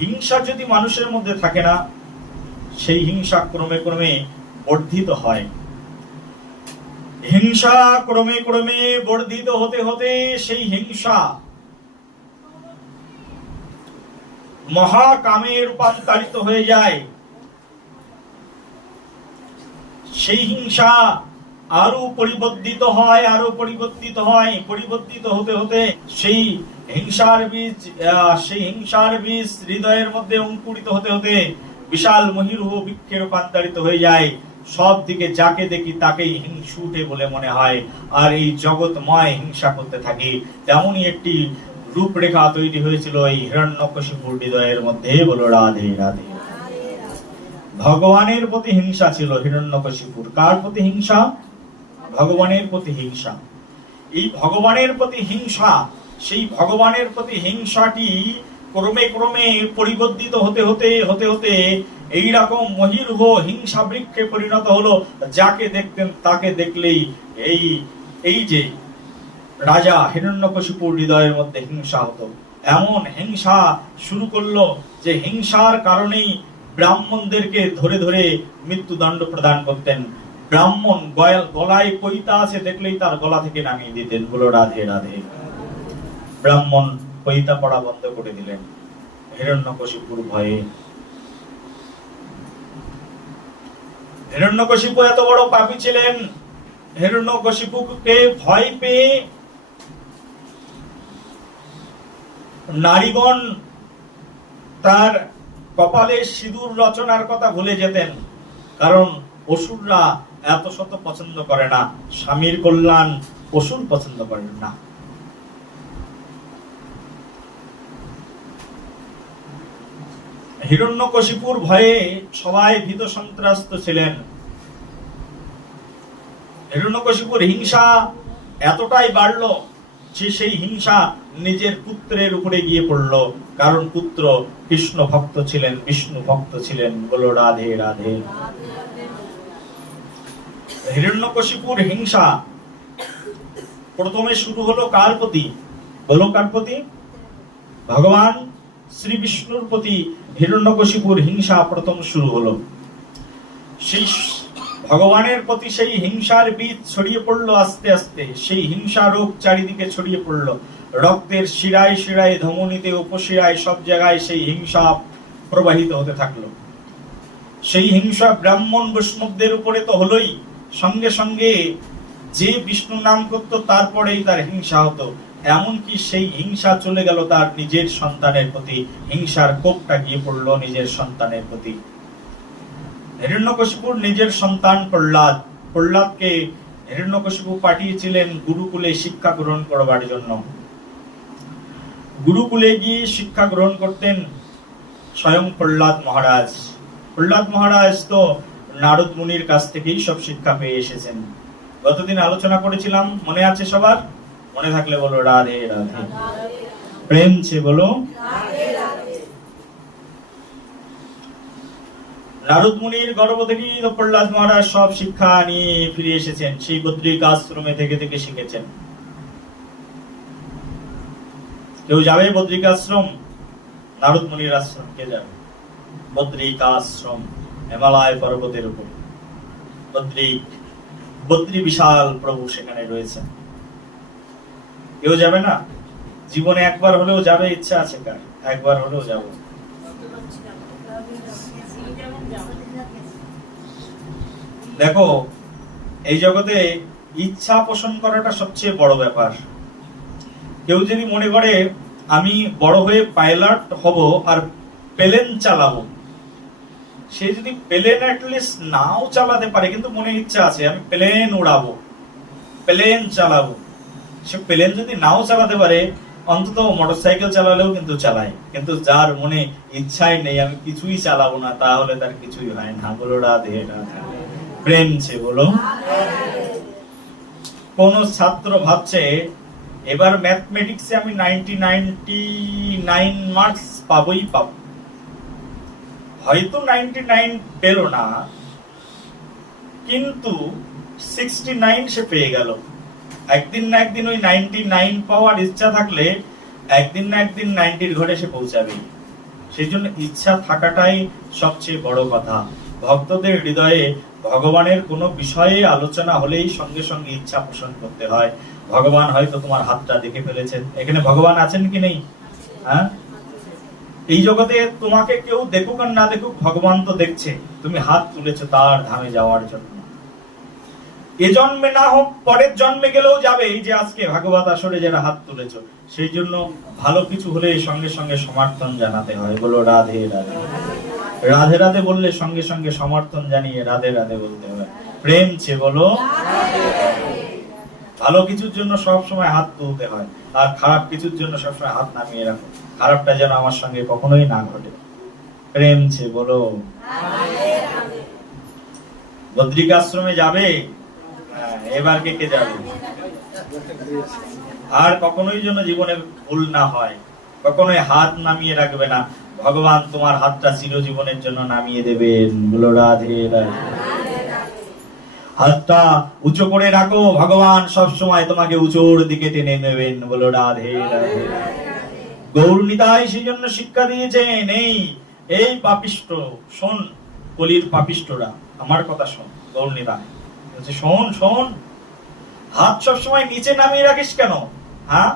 হিংসা যদি মানুষের মধ্যে থাকে না, সেই হিংসা ক্রমে ক্রমে বর্ধিত হয়। হিংসা ক্রমে ক্রমে বর্ধিত হতে হতে সেই হিংসা মহাকামে রূপান্তরিত হয়ে যায়। সেই হিংসা আরো পরিবর্তিত হয়, আরো পরিবর্তিত হয়, পরিবর্তিত হতে হতে সেই হিংসার বীজ হৃদয়ের মধ্যে অঙ্কুরিত হতে হতে বিশাল মহিরুহ বৃক্ষে রূপান্তরিত হয়ে যায়। সব দিকে যাকে দেখি তাকেই হিংসুটে বলে মনে হয়, আর এই জগৎময় হিংসা করতে থাকি। তেমনই একটি রূপরেখা তৈরি হয়েছিল এই হিরণ্যকশিপুর হৃদয়ের মধ্যে। বলো রাধে রাধে। ভগবানের প্রতি হিংসা ছিল হিরণ্যকশিপুর। কার প্রতি হিংসা? ভগবানের প্রতি হিংসা। এই ভগবানের প্রতি হিংসা, সেই ভগবানের প্রতি হিংসাটি ক্রমে ক্রমে পরিবর্তিত হতে হতে হতে হতে এইরকম মহিরুহ হিংসা বৃক্ষে পরিণত হলো। যাকে দেখতেন তাকে দেখলেই এই যে রাজা হিরণ্যকশিপুর হৃদয়ের মধ্যে হিংসা হতো। এমন হিংসা শুরু করলো যে হিংসার কারণেই ব্রাহ্মণদেরকে ধরে ধরে মৃত্যুদণ্ড প্রদান করতেন। ব্রাহ্মণ গলায় পৈতা আছে দেখলেই তার গলা থেকে নামিয়ে দিতেন। বলো রাধে রাধে। ব্রাহ্মণ পৈতা পড়া বন্ধ করে দিলেন হিরণ্যকশিপুর ভয়ে। হিরণ্যকশিপু এত বড় পাপী ছিলেন, হিরণ্যকশিপুকে ভয় পেয়ে নারীগণ তার কপালে সিঁদুর রচনার কথা ভুলে যেতেন। কারণ অসুররা এত শত পছন্দ করে না, স্বামীর কল্যাণ অসুর পছন্দ করেন না। হিরণ্যকশিপুর ভয়ে সবাই ভীত সন্ত্রস্ত ছিলেন। হিরণ্যকশিপুর হিংসা এতটাই বাড়লো যে সেই হিংসা নিজের পুত্রের উপরে গিয়ে পড়লো। কারণ পুত্র কৃষ্ণ ভক্ত ছিলেন, বিষ্ণু ভক্ত ছিলেন। বলো রাধে রাধে। হিরণ্যকশিপুর হিংসা প্রথমে শুরু হলো কার প্রতি? বলো কার প্রতি? ভগবান শ্রী বিষ্ণুর প্রতি হিরণ্যকশিপুর হিংসা প্রথম শুরু হলো। সেই ভগবানের প্রতি সেই হিংসার বীজ ছড়িয়ে পড়লো আস্তে আস্তে। সেই হিংসা রোগ চারিদিকে ছড়িয়ে পড়লো। রক্তের শিরায় শিরায়, ধমনীতে, উপশিরায়, সব জায়গায় সেই হিংসা প্রবাহিত হতে থাকলো। সেই হিংসা ব্রাহ্মণ বৈষ্ণবদের উপরে তো হলোই, সঙ্গে সঙ্গে যে বিষ্ণু নাম করত তারপরেই তার হিংসা হতো। এমনকি সেই হিংসা চলে গেল তার নিজের সন্তানের প্রতি। হিংসার কোপটা গিয়ে পড়লো নিজের সন্তানের প্রতি। হিরণ্যকশিপুর নিজের সন্তান প্রহ্লাদ, প্রহ্লাদকে হিরণ্যকশিপু পাঠিয়েছিলেন গুরুকুলে শিক্ষা গ্রহণ করবার জন্য। গুরুকুলে গিয়ে শিক্ষা গ্রহণ করতেন স্বয়ং প্রহ্লাদ মহারাজ। প্রহ্লাদ মহারাজ তো নারদ মুনির কাছ থেকেই সব শিক্ষা পেয়ে এসেছেন। গতদিন আলোচনা করেছিলাম, মনে আছে সবার? মনে থাকলে বলো রাধে রাধে। প্রেম ছে বলো। নারদ মুনির গর্ভ থেকেই প্রহ্লাদ মহারাজ সব শিক্ষা নিয়ে ফিরে এসেছেন। সেই বদ্রিক আশ্রমে থেকে থেকে শিখেছেন। কেউ যাবে বদ্রিক আশ্রম? নারদ মুনির আশ্রম কে যাবে? বদ্রিক আশ্রম হিমালয় পর্বতের উপর। বদ্রী বিশাল প্রভু সেখানে রয়েছে। কেউ যাবে না? জীবনে একবার হলেও যাবে, ইচ্ছা আছে কার? একবার হলেও যাব। দেখো, এই জগতে ইচ্ছা পোষণ করাটা সবচেয়ে বড় ব্যাপার। কেউ যদি মনে করে আমি বড় হয়ে পাইলট হব আর প্লেন চালাবো, সে যদি প্লেন অ্যাটলিস্ট নাও চালাতে পারে, কিন্তু মনে ইচ্ছা আছে আমি প্লেন উড়াবো, প্লেন চালাবো, সে প্লেন যদি নাও চালাতে পারে অন্তত মোটরসাইকেল চালালেও কিন্তু চালায়। কিন্তু যার মনে ইচ্ছাই নেই আমি কিছুই চালাবো না, তাহলে তার কিছুই হয় না। বলো রাধে রাধে। প্রেম ছে বলো। কোন ছাত্র ভাবছে এবার ম্যাথমেটিক্সে আমি 99 মার্কস পাবোই পাবো, হয়তো 99 পেল না, কিন্তু 69 সে পেয়ে গেল। একদিন না একদিন ওই 99 পাওয়ার ইচ্ছা থাকলে একদিন না একদিন 90 ঘরে সে পৌঁছাবে। সেই জন্য ইচ্ছা থাকাটাই সবচেয়ে বড় কথা। ভক্তদের হৃদয়ে ভগবানের কোনো বিষয়ে আলোচনা হলেই সঙ্গে সঙ্গে ইচ্ছা পোষণ করতে হয়। ভগবান হয়তো তোমার হাতটা দেখে ফেলেছেন, এখানে ভগবান আছেন কি নেই? হ্যাঁ, এই জগতে তোমাকে কেউ দেখুক আর না দেখুক, ভগবান তো দেখছে তুমি হাত তুলেছো তার ধামে যাওয়ার জন্য। এ জন্মে না হোক পরের জন্মে গেলেও যাবে। এই যে আজকে ভাগবত আসরে যারা হাত তুলেছো, সেই জন্য ভালো কিছু হলে সঙ্গে সঙ্গে সমর্থন জানাতে হয়, বলো রাধে রাধে। রাধে রাধে বললে সঙ্গে সঙ্গে সমর্থন জানিয়ে রাধে রাধে বলতে হয়। প্রেম চে বলো। ভালো কিছুর জন্য সব সময় হাত তুলতে হয়, আর খারাপ কিছুর জন্য সবসময় হাত নামিয়ে রাখো, খারাপটা যেন আমার সঙ্গে কখনোই না ঘটে। প্রেম চে বলো। বদ্রিকাশ্রমে যাবে, এবার কে কে যাবে? আর কখনোই যেন জীবনে ভুল না হয়, কখনোই হাত নামিয়ে রাখবে না। ভগবান তোমার হাতটা চিরজীবনের জন্য নামিয়ে দেবেন, বলো রাধে রাধে। হাতটা উঁচু করে রাখো, ভগবান সব সময় তোমাকে উঁচুর দিকে টেনে নেবেন, বলো রাধে রাধে। গৌর নিতাই সেই জন্য শিক্ষা দিয়েছেন, এই পাপিষ্ট শোন, কলির পাপিষ্টরা আমার কথা শোন। গৌর নিতাই শোন শোন, হাত সবসময় নিচে নামিয়ে রাখিস কেন? হ্যাঁ,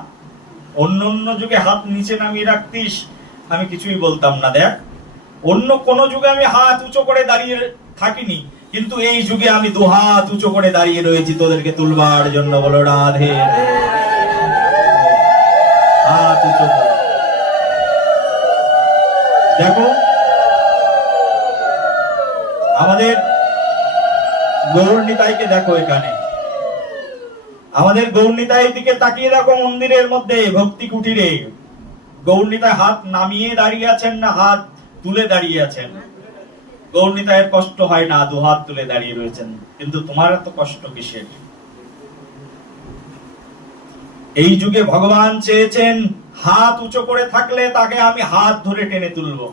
অন্য যুগে হাত নিচে নামিয়ে রাখতিস, আমি কিছুই বলতাম না। দেখ, অন্য কোন যুগে আমি হাত উঁচু করে দাঁড়িয়ে থাকিনি, কিন্তু এই যুগে আমি দু হাত উঁচু করে দাঁড়িয়ে রয়েছি তোদেরকে তুলবার জন্য, বলো রাধে। হাত উঁচু করে দেখো, আমাদের গৌর নিতাইকে দেখো, এখানে আমাদের গৌর নিতাইয়ের দিকে তাকিয়ে দেখো, মন্দিরের মধ্যে ভক্তি কুটিরে গৌর নিতাই হাত নামিয়ে দাঁড়িয়ে আছেন না হাত তুলে দাঁড়িয়ে আছেন? গৌর নিতাইয়ের কষ্ট হয় না, দু হাত তুলে দাঁড়িয়ে রয়েছেন, কিন্তু তোমার এত কষ্ট কিসের? এই যুগে ভগবান চেয়েছেন হাত উঁচু করে থাকলে তাকে আমি হাত ধরে টেনে তুলবো।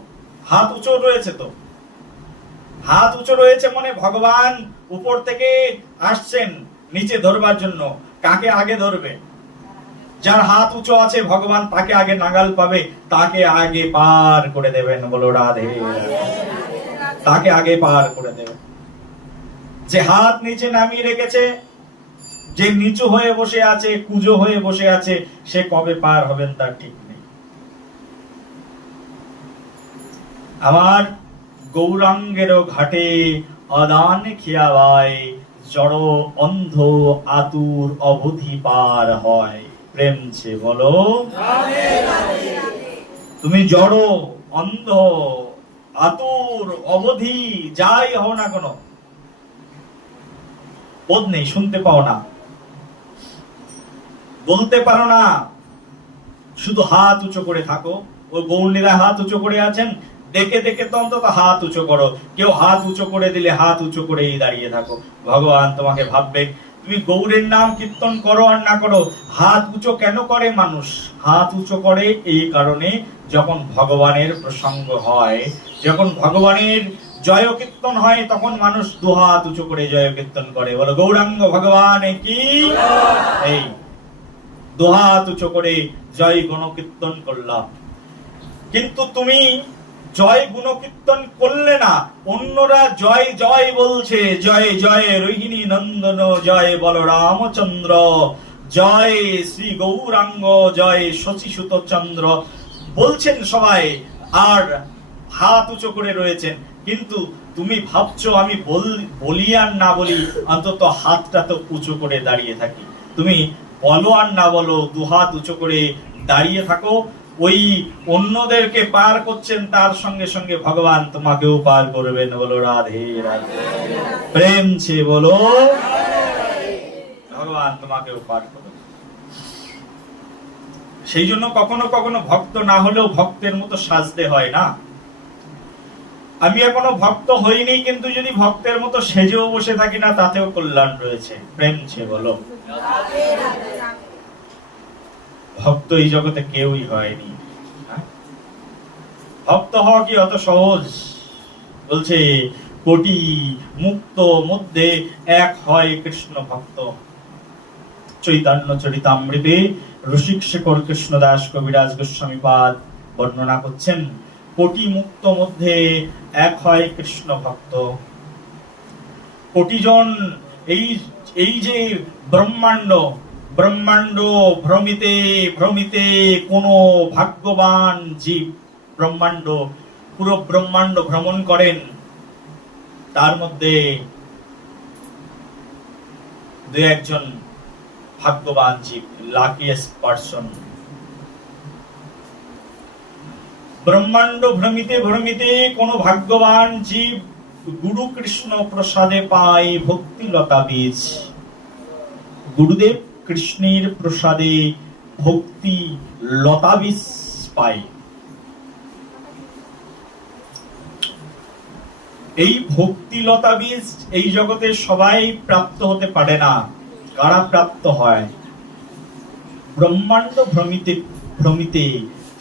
হাত উঁচু রয়েছে তো, হাত উঁচু রয়েছে মানে ভগবান উপর থেকে আসছেন নিচে ধরবার জন্য। কাকে আগে ধরবে? যার হাত উঁচু আছে ভগবান তাকে আগে নাগাল পাবে, তাকে আগে পার করে দেবেন, বলো রাধে। তাকে আগে পার করে দেবেন। যে হাত নিচে নামিয়ে রেখেছে, যে নিচু হয়ে বসে আছে, কুজো হয়ে বসে আছে, সে কবে পার হবেন তার ঠিক নেই। আমার গৌরাঙ্গেরও ঘাটে অদান খিয়াবায়, জড় অন্ধ আতুর অবধি পার হয়। প্রেম ছে বলো। তুমি জড় অন্ধ আতুর অবধি যাই হও না কেন, বোধ নেই, শুনতে পাও না, বলতে পারো না, শুধু হাত উঁচু করে থাকো। ওই গৌর নিতাই হাত উঁচু করে আছেন, দেখে দেখে তো অন্তত হাত উঁচু করো। কেউ হাত উঁচু করে দিলে হাত উঁচু করেই দাঁড়িয়ে থাকো, ভগবান তোমাকে ভাববে। তুমি গৌরের নাম কীর্তন করো আর না করো, হাত উঁচু কেন করে মানুষ? হাত উঁচু করে এই কারণে, যখন ভগবানের প্রসঙ্গ হয়, যখন ভগবানের জয় কীর্তন হয়, তখন মানুষ দু হাত উঁচু করে জয় কীর্তন করে, বলো গৌরাঙ্গ ভগবান কি। এই দু হাত উঁচু করে জয় গুণ কীর্তন করলাম। কিন্তু তুমি জয় গুণ কীর্তন করলে না, অন্যরা জয় জয় বলছে, জয় জয় রোহিণী নন্দন, জয় বলরামচন্দ্র, জয় শ্রী গৌরাঙ্গ, জয় শশীসুত চন্দ্র বলছেন সবাই, আর হাত উঁচু করে রয়েছেন। কিন্তু তুমি ভাবছো আমি বলি আর না বলি, অন্তত হাতটা তো উঁচু করে দাঁড়িয়ে থাকি। তুমি বলো আর না বলো, দু হাত উঁচু করে দাঁড়িয়ে থাকো। ওই অন্যদেরকে পার করছেন, তার সঙ্গে সঙ্গে ভগবান তোমাকেও পার করবেন, বলো রাধে রাধে। প্রেম ছে বলো। ভগবান তোমাকেও পার করবেন। সেই জন্য কখনো কখনো ভক্ত না হলেও ভক্তের মতো সাজতে হয় না। আমি এখনো ভক্ত হইনি, কিন্তু যদি ভক্তের মতো সেজেও বসে থাকি না, তাতেও কল্যাণ রয়েছে। প্রেম ছে বলো। ভক্ত এই জগতে কেউই হয়নি। ভক্ত হওয়া কি অত সহজ? বলছে কোটি মুক্ত মধ্যে এক হয় কৃষ্ণ ভক্ত। চৈতন্য চরিতামৃতে রসিক শেখর কৃষ্ণদাস কবিরাজ গোস্বামী পাদ বর্ণনা করছেন, কোটি মুক্ত মধ্যে এক হয় কৃষ্ণ ভক্ত। কোটিজন, এই এই যে ব্রহ্মাণ্ড, ব্রহ্মাণ্ড ভ্রমিতে ভ্রমিতে কোন ভাগ্যবান জীব ব্রহ্মাণ্ড, পুরো ব্রহ্মাণ্ড ভ্রমণ করেন, তার মধ্যে দু একজন ভাগ্যবান জীব, লাকিয়েস্ট পারসন। ব্রহ্মাণ্ড ভ্রমিতে ভ্রমিতে কোন ভাগ্যবান জীব গুরু কৃষ্ণ প্রসাদে পায় ভক্তি লতা বীজ। গুরুদেব কৃষ্ণের প্রসাদে ভক্তি লতা বীজ পায়। এই ভক্তি লতা বীজ এই জগতে সবাই প্রাপ্ত হতে পারে না। কারা প্রাপ্ত হয়? ব্রহ্মাণ্ড ভ্রমিতে ভ্রমিতে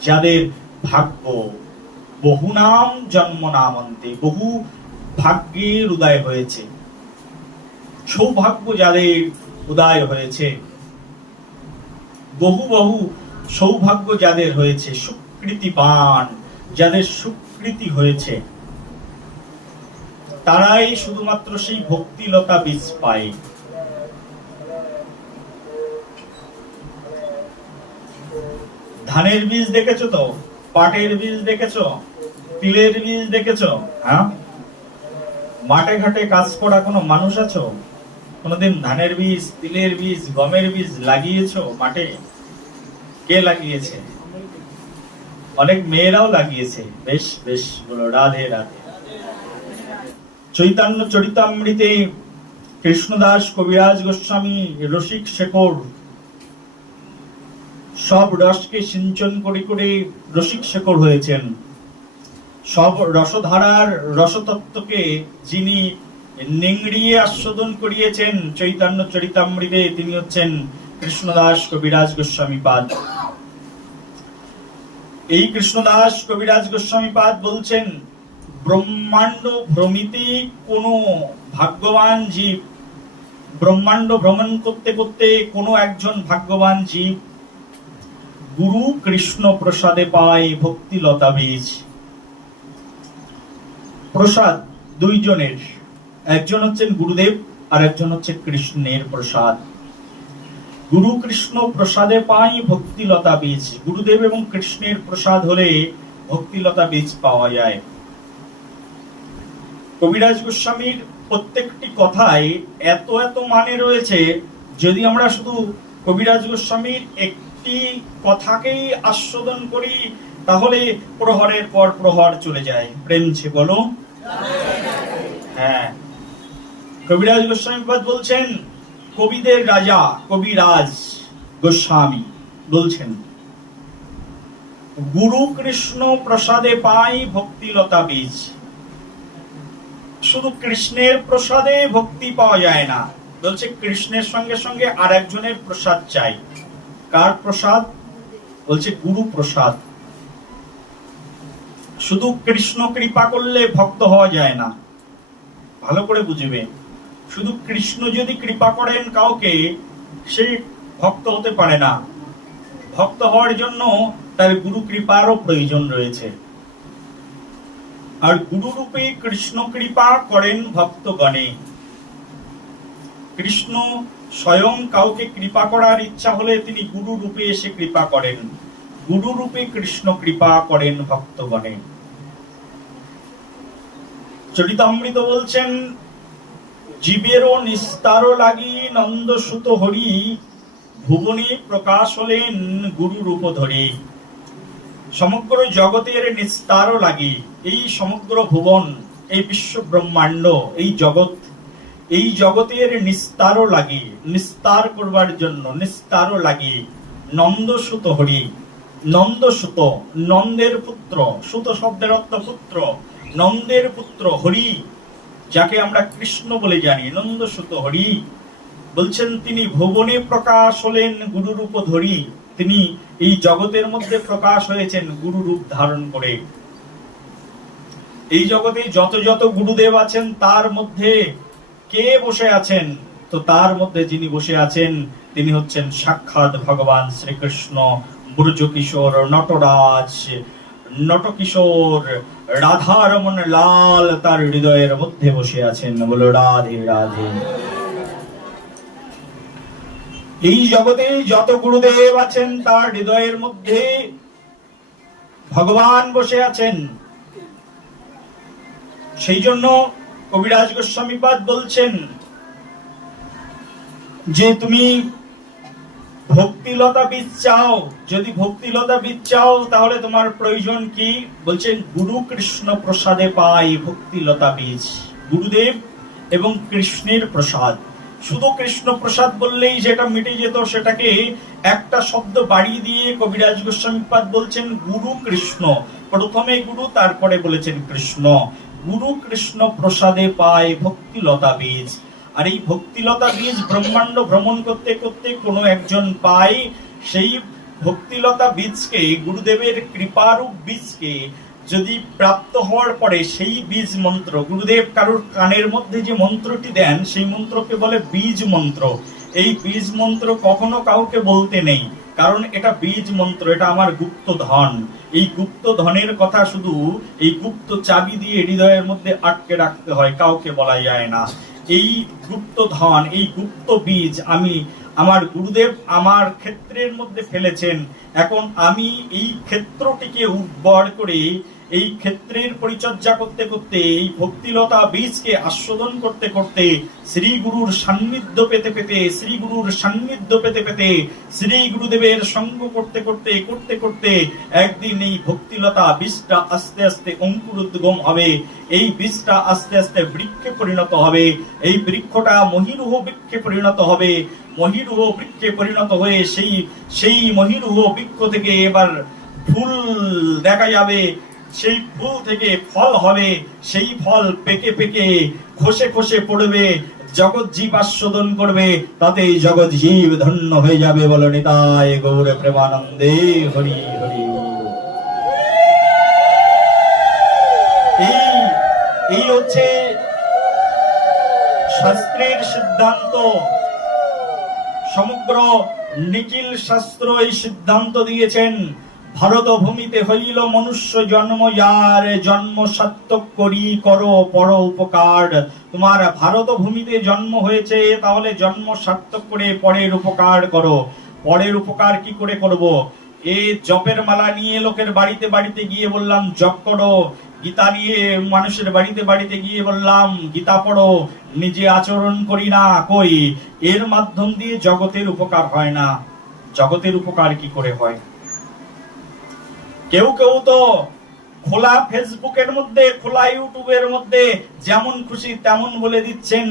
যাদের ভাগ্য, বহু নাম জন্ম নামন্তে, বহু ভাগ্যের উদয় হয়েছে, সৌভাগ্য যাদের উদয় হয়েছে, বহু বহু সৌভাগ্য যাদের হয়েছে, সুকৃতিবান যাদের সুকৃতি হয়েছে, তারাই শুধুমাত্র সেই ভক্তিলতা বীজ পায়। ধানের বীজ দেখেছো তো? পাটের বীজ দেখেছো? তিলের বীজ দেখেছো? হ্যাঁ, মাঠে ঘাটে কাজ করা কোনো মানুষ আছো? কোনদিন ধানের বীজ, তিলের বীজ, গমের বীজ লাগিয়েছো মাঠে? কে লাগিয়েছে? অনেক মেয়েরাও লাগিয়েছে। বেশ বেশ, বলো রাধে রাধে। চৈতন্য চরিতামৃতে কৃষ্ণদাস কবিরাজ গোস্বামী রসিক শেখর সব রসকে সিঞ্চন করে করে রসিক শেখর হয়েছেন। সব রসধারার রসতত্ত্বকে যিনি নিংড়িয়ে আস্বাদন করিয়েছেন চৈতন্য চরিতামৃতে, তিনি হচ্ছেন কৃষ্ণদাস কবিরাজ গোস্বামী পাদ। এই কৃষ্ণদাস কবিরাজ গোস্বামী পাদ বলছেন, ব্রহ্মাণ্ড ভ্রমিতে কোন ভাগ্যবান জীব, ব্রহ্মাণ্ড ভ্রমণ করতে করতে কোন একজন ভাগ্যবান জীব গুরু কৃষ্ণ প্রসাদে পায় ভক্তি লতা বীজ। প্রসাদ দুইজনের, একজন হচ্ছেন গুরুদেব আর একজন হচ্ছে কৃষ্ণের প্রসাদ। গুরু কৃষ্ণ প্রসাদে পাই ভক্তি লতা বীজ। গুরুদেব এবং কৃষ্ণের প্রসাদ হলে ভক্তি লতা বীজ পাওয়া যায়। কবিরাজ গোস্বামীর প্রত্যেকটি কথায় এত এত মানে রয়েছে, যদি আমরা শুধু কবিরাজ গোস্বামীর একটি কথাকেই আস্বাদন করি তাহলে প্রহরের পর প্রহর চলে যায়। প্রেমছে বলো। হ্যাঁ, কবিরাজ গোস্বামী পাদ বলছেন, কবিদের রাজা কবিরাজ গোস্বামী বলছেন, গুরু কৃষ্ণ প্রসাদে পাই ভক্তি লতা বীজ। শুধু কৃষ্ণের প্রসাদে ভক্তি পাওয়া যায় না, বলছে কৃষ্ণের সঙ্গে সঙ্গে আর একজনের প্রসাদ চাই। কার প্রসাদ? বলছে গুরু প্রসাদ। শুধু কৃষ্ণ কৃপা করলে ভক্ত হওয়া যায় না, ভালো করে বুঝবে। শুধু কৃষ্ণ যদি কৃপা করেন কাউকে, সে ভক্ত হতে পারে না। ভক্ত হওয়ার জন্য তার গুরু কৃপারও প্রয়োজন রয়েছে। আর গুরু রূপে কৃষ্ণ কৃপা করেন ভক্তগণে। কৃষ্ণ স্বয়ং কাউকে কৃপা করার ইচ্ছা হলে তিনি গুরু রূপে এসে কৃপা করেন। গুরু রূপে কৃষ্ণ কৃপা করেন ভক্তগণে। চরিতামৃত বলছেন, জীবেরও নিস্তার লাগি নন্দসুত হরি, ভুবনে প্রকাশ হলেন গুরু রূপ ধরে। সমগ্র জগতের নিস্তার লাগি, এই সমগ্র ভুবন, এই বিশ্ব ব্রহ্মাণ্ড, এই জগৎ, এই জগতের নিস্তার লাগি, নিস্তার করবার জন্য নিস্তার লাগি নন্দসুত হরি। নন্দসুত, নন্দের পুত্র, সুত শব্দের অর্থ পুত্র, নন্দের পুত্র হরি, যাকে আমরা কৃষ্ণ বলে জানি, নন্দসুত হরি বলছেন, তিনি ভুবনে প্রকাশ হলেন গুরু রূপ ধরি। তিনি এই জগতের মধ্যে প্রকাশ হয়েছেন গুরু রূপ ধারণ করে। এই জগতে যত যত গুরুদেব আছেন তার মধ্যে কে বসে আছেন? তো তার মধ্যে যিনি বসে আছেন তিনি হচ্ছেন সাক্ষাৎ ভগবান শ্রীকৃষ্ণ, ব্রজ কিশোর, নটরাজ, নটকিশোর রাধারমণ লাল তার হৃদয়ের মধ্যে বসে আছেন। বলো রাধে রাধে। এই জগতে যত গুরুদেব আছেন তার হৃদয়ের মধ্যে ভগবান বসে আছেন। সেই জন্য কবিরাজ গোস্বামীপাদ বলছেন যে তুমি ভক্তিলতা বীজ চাও, যদি ভক্তিলতা বীজ চাও তাহলে তোমার প্রয়োজন কি? বলছেন গুরু কৃষ্ণ প্রসাদে পাই ভক্তিলতা বীজ। গুরুদেব এবং কৃষ্ণের প্রসাদ। শুধু কৃষ্ণ প্রসাদ বললেই যেটা মিটে যেত সেটাকে একটা শব্দ বাড়িয়ে দিয়ে কবিরাজ গোস্বামীপাদ বলছেন গুরু কৃষ্ণ। প্রথমে গুরু, তারপরে বলেছেন কৃষ্ণ। গুরু কৃষ্ণ প্রসাদে পায় ভক্তিলতা বীজ। আর এই ভক্তিলতা বীজ ব্রহ্মাণ্ড ভ্রমণ করতে করতে কোনো একজন পায়। সেই ভক্তিলতা বীজকে, গুরুদেবের কৃপারূপ বীজকে যদি প্রাপ্ত হওয়ার পরে সেই বীজ মন্ত্র, গুরুদেব কারোর কানের মধ্যে যে মন্ত্রটি দেন সেই মন্ত্রকে বলে বীজ মন্ত্র। এই বীজ মন্ত্র কখনো কাউকে বলতে নেই, কারণ এটা বীজ মন্ত্র, এটা আমার গুপ্ত ধন। এই গুপ্ত ধনের কথা শুধু এই গুপ্ত চাবি দিয়ে হৃদয়ের মধ্যে আটকে রাখতে হয়, কাউকে বলা যায় না। এই গুপ্ত ধন, এই গুপ্ত বীজ আমি, আমার গুরুদেব আমার ক্ষেত্রের মধ্যে ফেলেছেন। এখন আমি এই ক্ষেত্রটিকে উর্বর করে, এই ক্ষেত্রের পরিচর্যা করতে করতে, এই ভক্তিলতা বীজকে আস্বাদন করতে করতে, শ্রী গুরুর সান্নিধ্য পেতে পেতে, শ্রী গুরুর সান্নিধ্য পেতে পেতে, শ্রী গুরুদেবের সঙ্গ করতে করতে করতে করতে একদিন এই ভক্তিলতা বীজটা আস্তে আস্তে অঙ্কুরোদ্গম হবে। এই বীজটা আস্তে আস্তে বৃক্ষে পরিণত হবে। এই বৃক্ষটা মহিরুহ বৃক্ষে পরিণত হবে। মহিরুহ বৃক্ষে পরিণত হয়ে সেই মহিরুহ বৃক্ষ থেকে এবার ফুল দেখা যাবে। সেই ফুল থেকে ফল হবে। সেই ফল পেকে পেকে খসে খসে পড়বে। জগৎ জীব আস্বাদন করবে, তাতে জগৎ জীব ধন্য হয়ে যাবে। বলো নিতাই গৌর প্রেমানন্দে হরি হরি। এই হচ্ছে শাস্ত্রের সিদ্ধান্ত। সমগ্র নিখিল শাস্ত্র এই সিদ্ধান্ত দিয়েছেন। ভারত ভূমিতে হইল মনুষ্য জন্ম, যার জন্ম সার্থক করি করো পর উপকার। তোমার ভারত ভূমিতে জন্ম হয়েছে, তাহলে জন্ম সার্থক করে পরের উপকার করো। পরের উপকার কি করে করব? এই জপের মালা নিয়ে লোকের বাড়িতে বাড়িতে গিয়ে বললাম জপ করো, গীতা নিয়ে মানুষের বাড়িতে বাড়িতে গিয়ে বললাম গীতা পড়ো, নিজে আচরণ করি না। কই, এর মাধ্যম দিয়ে জগতের উপকার হয় না। জগতের উপকার কি করে হয়? কেউ কেউ তো খোলা ফেসবুকের মধ্যে, খোলা ইউটিউবের মধ্যে যেমন খুশি তেমন বলে দিচ্ছেন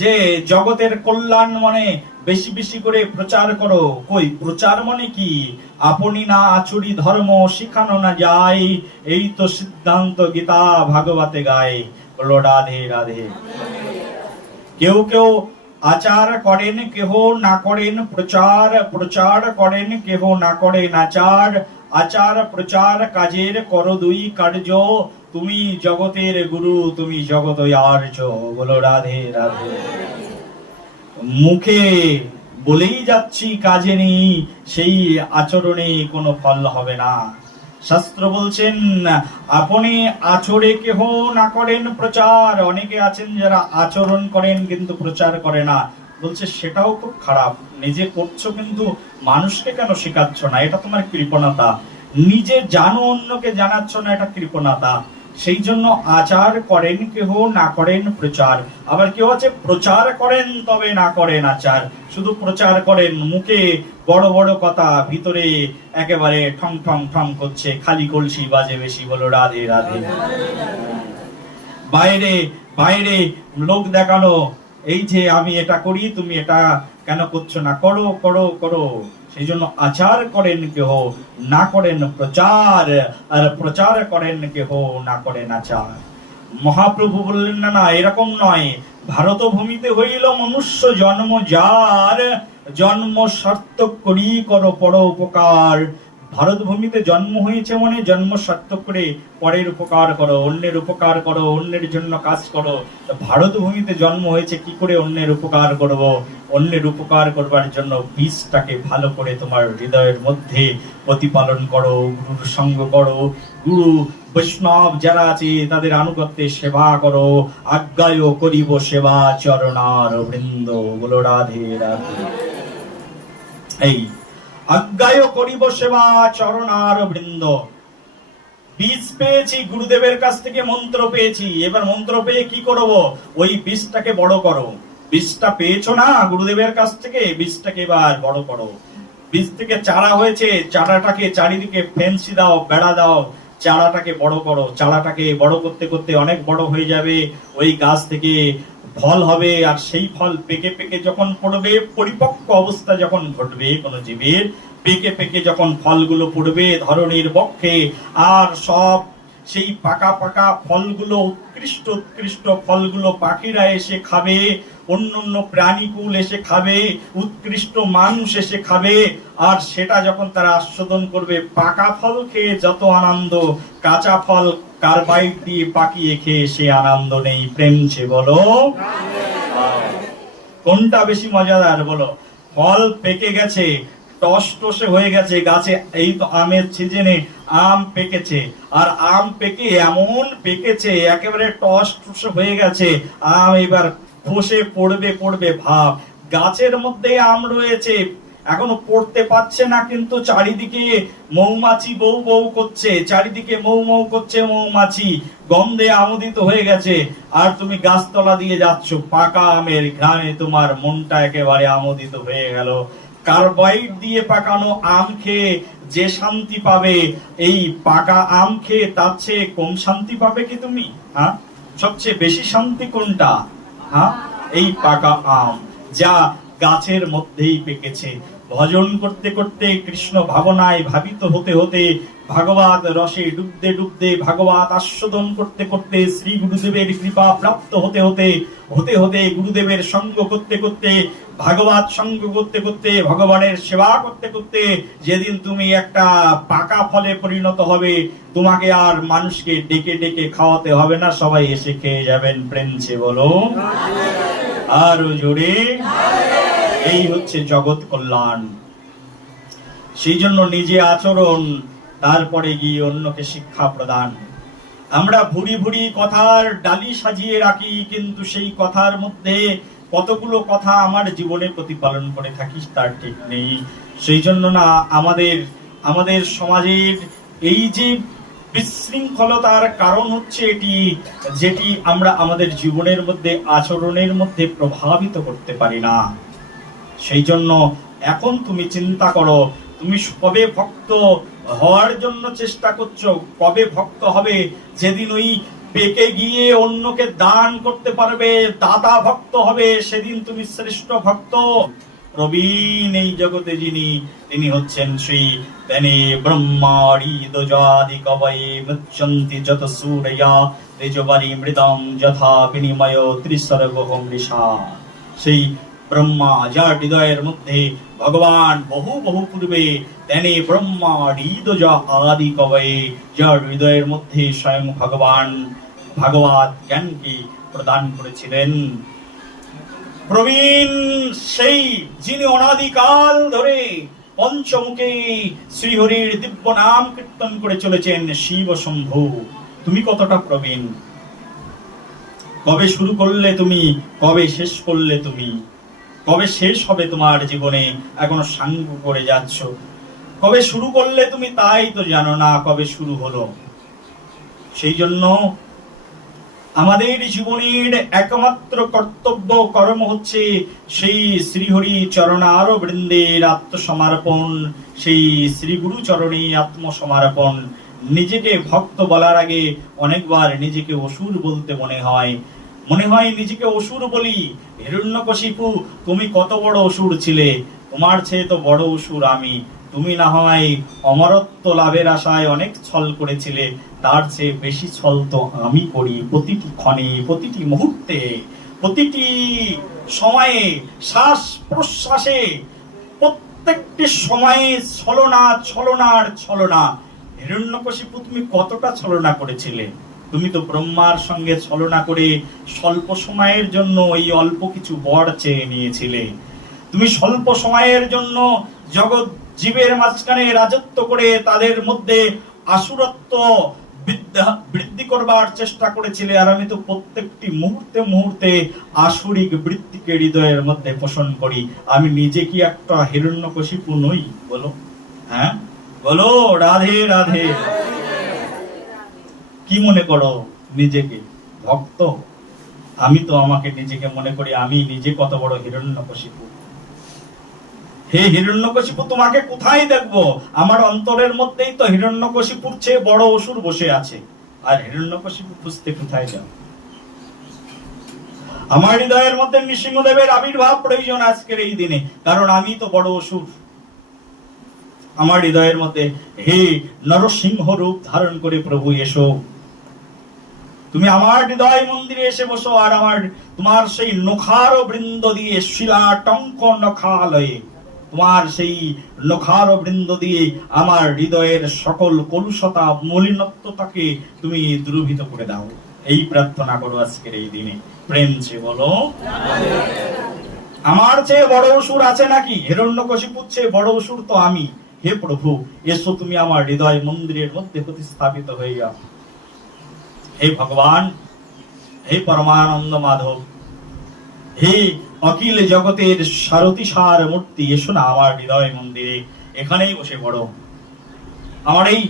যে জগতের কল্যাণ মানে বেশি বেশি করে প্রচার করো। কই, প্রচার মানে কি? আপনি না আচরি ধর্ম শিখানো না যায়, এই তো সিদ্ধান্ত গীতা ভাগবতে গায়। বলো রাধে রাধে। কেউ কেউ আচার করেন, কেহ না করেন প্রচার। প্রচার করেন, কেহ না করেন আচার। আচার প্রচার কাজের করো দুই কার্য। তুমি জগতের গুরু, তুমি জগত আর্য। বলো রাধে রাধে। মুখে বলেই যাচ্ছি, কাজে নেই, সেই আচরণে কোনো ফল হবে না। শাস্ত্র বলছেন আপনি আচরে কেহ না করেন প্রচার। অনেকে আছেন যারা আচরণ করেন কিন্তু প্রচার করে না। বলছে সেটাও খুব খারাপ। নিজে করছো কিন্তু মানুষকে কেন শেখাচ্ছ না? এটা তোমার কৃপণতা। নিজে জানো, অন্যকে জানাচ্ছ না, এটা কৃপণতা। সেই জন্য আচার করেন কেহ, না করেন প্রচার। আবার কেউ আছে প্রচার করেন তবে না করেন আচার। শুধু প্রচার করেন, মুখে বড় বড় কথা, ভিতরে একেবারে ঠং ঠং ঠং করছে, খালি কলসি বাজে বেশি। বলো রাধে রাধে। বাইরে বাইরে লোক দেখানো, এই যে আমি এটা করি, তুমি এটা কেন করছো না? করো করো করো। সেই জন্য আচার করেন কেহ, না করেন প্রচার। আর প্রচার করেন কেহ, না করেন আচার। মহাপ্রভু বললেন না, না এরকম নয়। ভারত ভূমিতে হইল মনুষ্য জন্ম, যার জন্ম সার্থক করি করো পর উপকার। ভারত ভূমিতে জন্ম হয়েছে মানে জন্ম সার্থক করে পরের উপকার করো, অন্যের উপকার করো, অন্যের জন্য কাজ করো। ভারত ভূমিতে জন্ম হয়েছে কি করে অন্যের উপকার করব? অন্যের উপকার করবার জন্য বীজটাকে ভালো করে তোমার হৃদয়ের মধ্যে প্রতিপালন করো, গুরুর সঙ্গ করো, গুরু বৈষ্ণব যারা আছে তাদের আনুগত্যে সেবা করো। আজ্ঞায় করিব সেবা চরণার বৃন্দ, বলো রাধে রাধে। এই আজ্ঞায় করিব সেবা চরণার বৃন্দ। বীজ পেয়েছি গুরুদেবের কাছ থেকে, মন্ত্র পেয়েছি, এবার মন্ত্র পেয়ে কি করব? ওই বীজটাকে বড় করো। বীজটা পেয়েছো না গুরুদেবের কাছ থেকে, বীজটাকে এবার বড় করো। বীজ থেকে চারা হয়েছে, চারাটাকে চারিদিকে ফেন্সি দাও, বেড়া দাও, চারাটাকে বড় করো। চারাটাকে বড় করতে করতে অনেক বড় হয়ে যাবে, ওই গাছ থেকে ফল হবে, আর সেই ফল পেকে পেকে যখন পড়বে, পরিপক্ক অবস্থা যখন ঘটবে কোনো জীবের, পেকে পেকে যখন ফলগুলো পড়বে ধরণীর বক্ষে, আর সব সেই পাকা পাকা ফলগুলো, উৎকৃষ্ট উৎকৃষ্ট ফলগুলো পাখিরা এসে খাবে, অন্য অন্য প্রাণীকুল এসে খাবে, উৎকৃষ্ট মানুষ এসে খাবে। আর সেটা যখন তারা আস্বাদন করবে, পাকা ফল খেয়ে যত আনন্দ, কাঁচা ফল কার্বাইড দিয়ে পাকিয়ে খেয়ে সে আনন্দ নেই। প্রেমছে বলো কোনটা বেশি মজাদার বলো? ফল পেকে গেছে, টস টসে হয়ে গেছে গাছে, এই তো আমের সিজনে আম পেকেছে, আর আম পেকে এমন পেকেছে একেবারে টস টসে হয়ে গেছে, আম এবার খসে পড়বে পড়বে ভাব। গাছের মধ্যে আম রয়েছে, এখনো পড়তে পারছে না, কিন্তু চারিদিকে মৌমাছি বউ বউ করছে, চারিদিকে মৌ মৌ করছে মৌমাছি, গন্ধে আমোদিত হয়ে গেছে। আর তুমি গাছতলা দিয়ে যাচ্ছ, পাকা আমের ঘ্রাণে তোমার মনটা একেবারে আমোদিত হয়ে গেল। কার্বাইড দিয়ে পাকানো আম খেয়ে যে শান্তি পাবে, এই পাকা আম খেয়ে তার চেয়ে কম শান্তি পাবে কি তুমি? হ্যাঁ, সবচেয়ে বেশি শান্তি কোনটা? হ্যাঁ, এই পাকা আম যা গাছের মধ্যেই পেকেছে। ভজন করতে করতে, কৃষ্ণ ভাবনায় ভাবিত হতে হতে, ভাগবত রসে ডুবতে ডুবতে, ভাগবত আস্বাদন করতে করতে, শ্রী গুরুদেবের কৃপা প্রাপ্ত হতে হতে হতে হতে, গুরুদেবের সঙ্গ করতে করতে, ভাগবত সঙ্গ করতে করতে, ভগবানের সেবা করতে করতে, যেদিন তুমি একটা পাকা ফলে পরিণত হবে, তোমাকে আর মানুষকে ডেকে ডেকে খাওয়াতে হবে না, সবাই এসে খেয়ে যাবেন। প্রেমছে বলো আরো জোরে। এই হচ্ছে জগৎ কল্যাণ। সেই জন্য নিজে আচরণ, তারপরে গিয়ে অন্যকে শিক্ষা প্রদান। আমরা ভুরি ভুরি কথার ডালি সাজিয়ে রাখি, কিন্তু সেই কথার মধ্যে কতগুলো কথা আমার জীবনে প্রতিপালন করে থাকি তার ঠিক নেই। সেই জন্য না আমাদের সমাজের এই যে বিশৃঙ্খলতার কারণ হচ্ছে এটি, যেটি আমরা আমাদের জীবনের মধ্যে, আচরণের মধ্যে প্রভাবিত করতে পারি না। সেই জন্য এখন তুমি চিন্তা করো, তুমি কবে ভক্ত হওয়ার জন্য চেষ্টা করছো? কবে ভক্ত হবে? যেদিন ওই পেকে গিয়ে অন্যকে দান করতে পারবে, দাতা ভক্ত হবে, সেদিন তুমি শ্রেষ্ঠ ভক্ত। প্রবীণ এই জগতে যিনি, তিনি হচ্ছেন শ্রী তেনে ব্রহ্মাড়ি দোজাদি কবয়ে মুচ্যন্তি যত সূরয়া তেজবারি মৃদং যথা বিনিময় ত্রিসর্গোহম ঋষা। সেই ব্রহ্মা, যার হৃদয়ের মধ্যে ভগবান বহু বহু পূর্বে তেনে ব্রহ্মাড়ি দোজা আদি কবয়ে, যার হৃদয়ের মধ্যে স্বয়ং ভগবান ভাগবত জ্ঞানকে প্রদান করেছিলেন। প্রবীণ সেই যিনি অনাদিকাল ধরে পঞ্চমুখে শ্রীহরির দিব্য নাম কীর্তন করে চলেছেন, শিব শম্ভু। তুমি কতটা প্রবীণ? কবে শুরু করলে তুমি? কবে শেষ করলে তুমি? কবে শেষ হবে তোমার জীবনে? এখনো সাঙ্গ করে যাচ্ছ। কবে শুরু করলে তুমি তাই তো জানো না, কবে শুরু হলো। সেই জন্য আমাদের জীবনের একমাত্র কর্তব্য কর্ম হচ্ছে সেই শ্রীহরি চরণার বৃন্দের আত্মসমর্পণ, সেই শ্রী গুরু চরণে আত্মসমর্পণ। নিজেকে ভক্ত বলার আগে অনেকবার নিজেকে অসুর বলতে মনে হয় নিজেকে অসুর বলি। হিরণ্যকশিপু, তুমি কত বড় অসুর ছিলে, তোমার চেয়ে তো বড় অসুর আমি। তুমি না হয় অমরত্ব লাভের আশায় অনেক ছল করেছিলে, তার চেয়ে বেশি ছল তো আমি করি। প্রতিটি ক্ষণে, প্রতিটি মুহূর্তে, প্রতিটি সময়ে, শ্বাস প্রশ্বাসে, প্রত্যেকটি সময়ে ছলনা ছলনা আর ছলনা। হিরণ্যকশিপু তুমি কতটা ছলনা করেছিলে? তুমি তো ব্রহ্মার সঙ্গে ছলনা করে স্বল্প সময়ের জন্য এই অল্প কিছু বর চেয়ে নিয়েছিলে। তুমি স্বল্প সময়ের জন্য জগৎ জীবের মাঝখানে রাজত্ব করে তাদের মধ্যে আসুরত্ব বৃদ্ধি করবার চেষ্টা করেছিলে। আর আমি তো প্রত্যেকটি মুহূর্তে মুহূর্তে আসুরিক বৃত্তিকে হৃদয়ের মধ্যে পোষণ করি। আমি নিজে কি একটা হিরণ্যকশিপু নই? বলো, হ্যাঁ বলো, রাধে রাধে। কি মনে করো নিজেকে? ভক্ত? আমি তো আমাকে নিজেকে মনে করি আমি নিজে কত বড় হিরণ্যকশিপু। হে হিরণ্যকশিপু, তোমাকে কোথায় দেখবো? আমার অন্তরের মধ্যেই তো হিরণ্যকশিপুর চেয়ে বড় অসুর বসে আছে। আর হিরণ্যকশিপু খুঁজতে কোথায় যাও? আমার হৃদয়ের মধ্যে নৃসিংহদেবের আবির্ভাব প্রয়োজন আজকের এই দিনে, কারণ আমি তো বড় অসুর। আমার হৃদয়ের মধ্যে হে নরসিংহ রূপ ধারণ করে প্রভু এসো। তুমি আমার হৃদয় মন্দিরে এসে বসো, আর তোমার সেই নখার বৃন্দ দিয়ে শিলা টঙ্ক নখালয়ে, তোমার সেই নখার বৃন্দ দিয়ে আমার হৃদয়ের সকল কলুষতা মলিনত্বটাকে তুমি দূরীভূত করে দাও। এই প্রার্থনা করো আজকের এই দিনে। প্রেম চেয়ে বলো, আমার চেয়ে বড় অসুর আছে নাকি? হিরণ্যকশিপুর চেয়ে বড় অসুর তো আমি। হে প্রভু, এসো তুমি আমার হৃদয় মন্দিরের মধ্যে প্রতিস্থাপিত হয়ে যাও। হে ভগবান, হে পরমানন্দ মাধব, হে অখিল জগতের সারথিসার মূর্তি, এসো না আমার হৃদয় মন্দিরে, এখানেই বসে পড়ো। আমার এই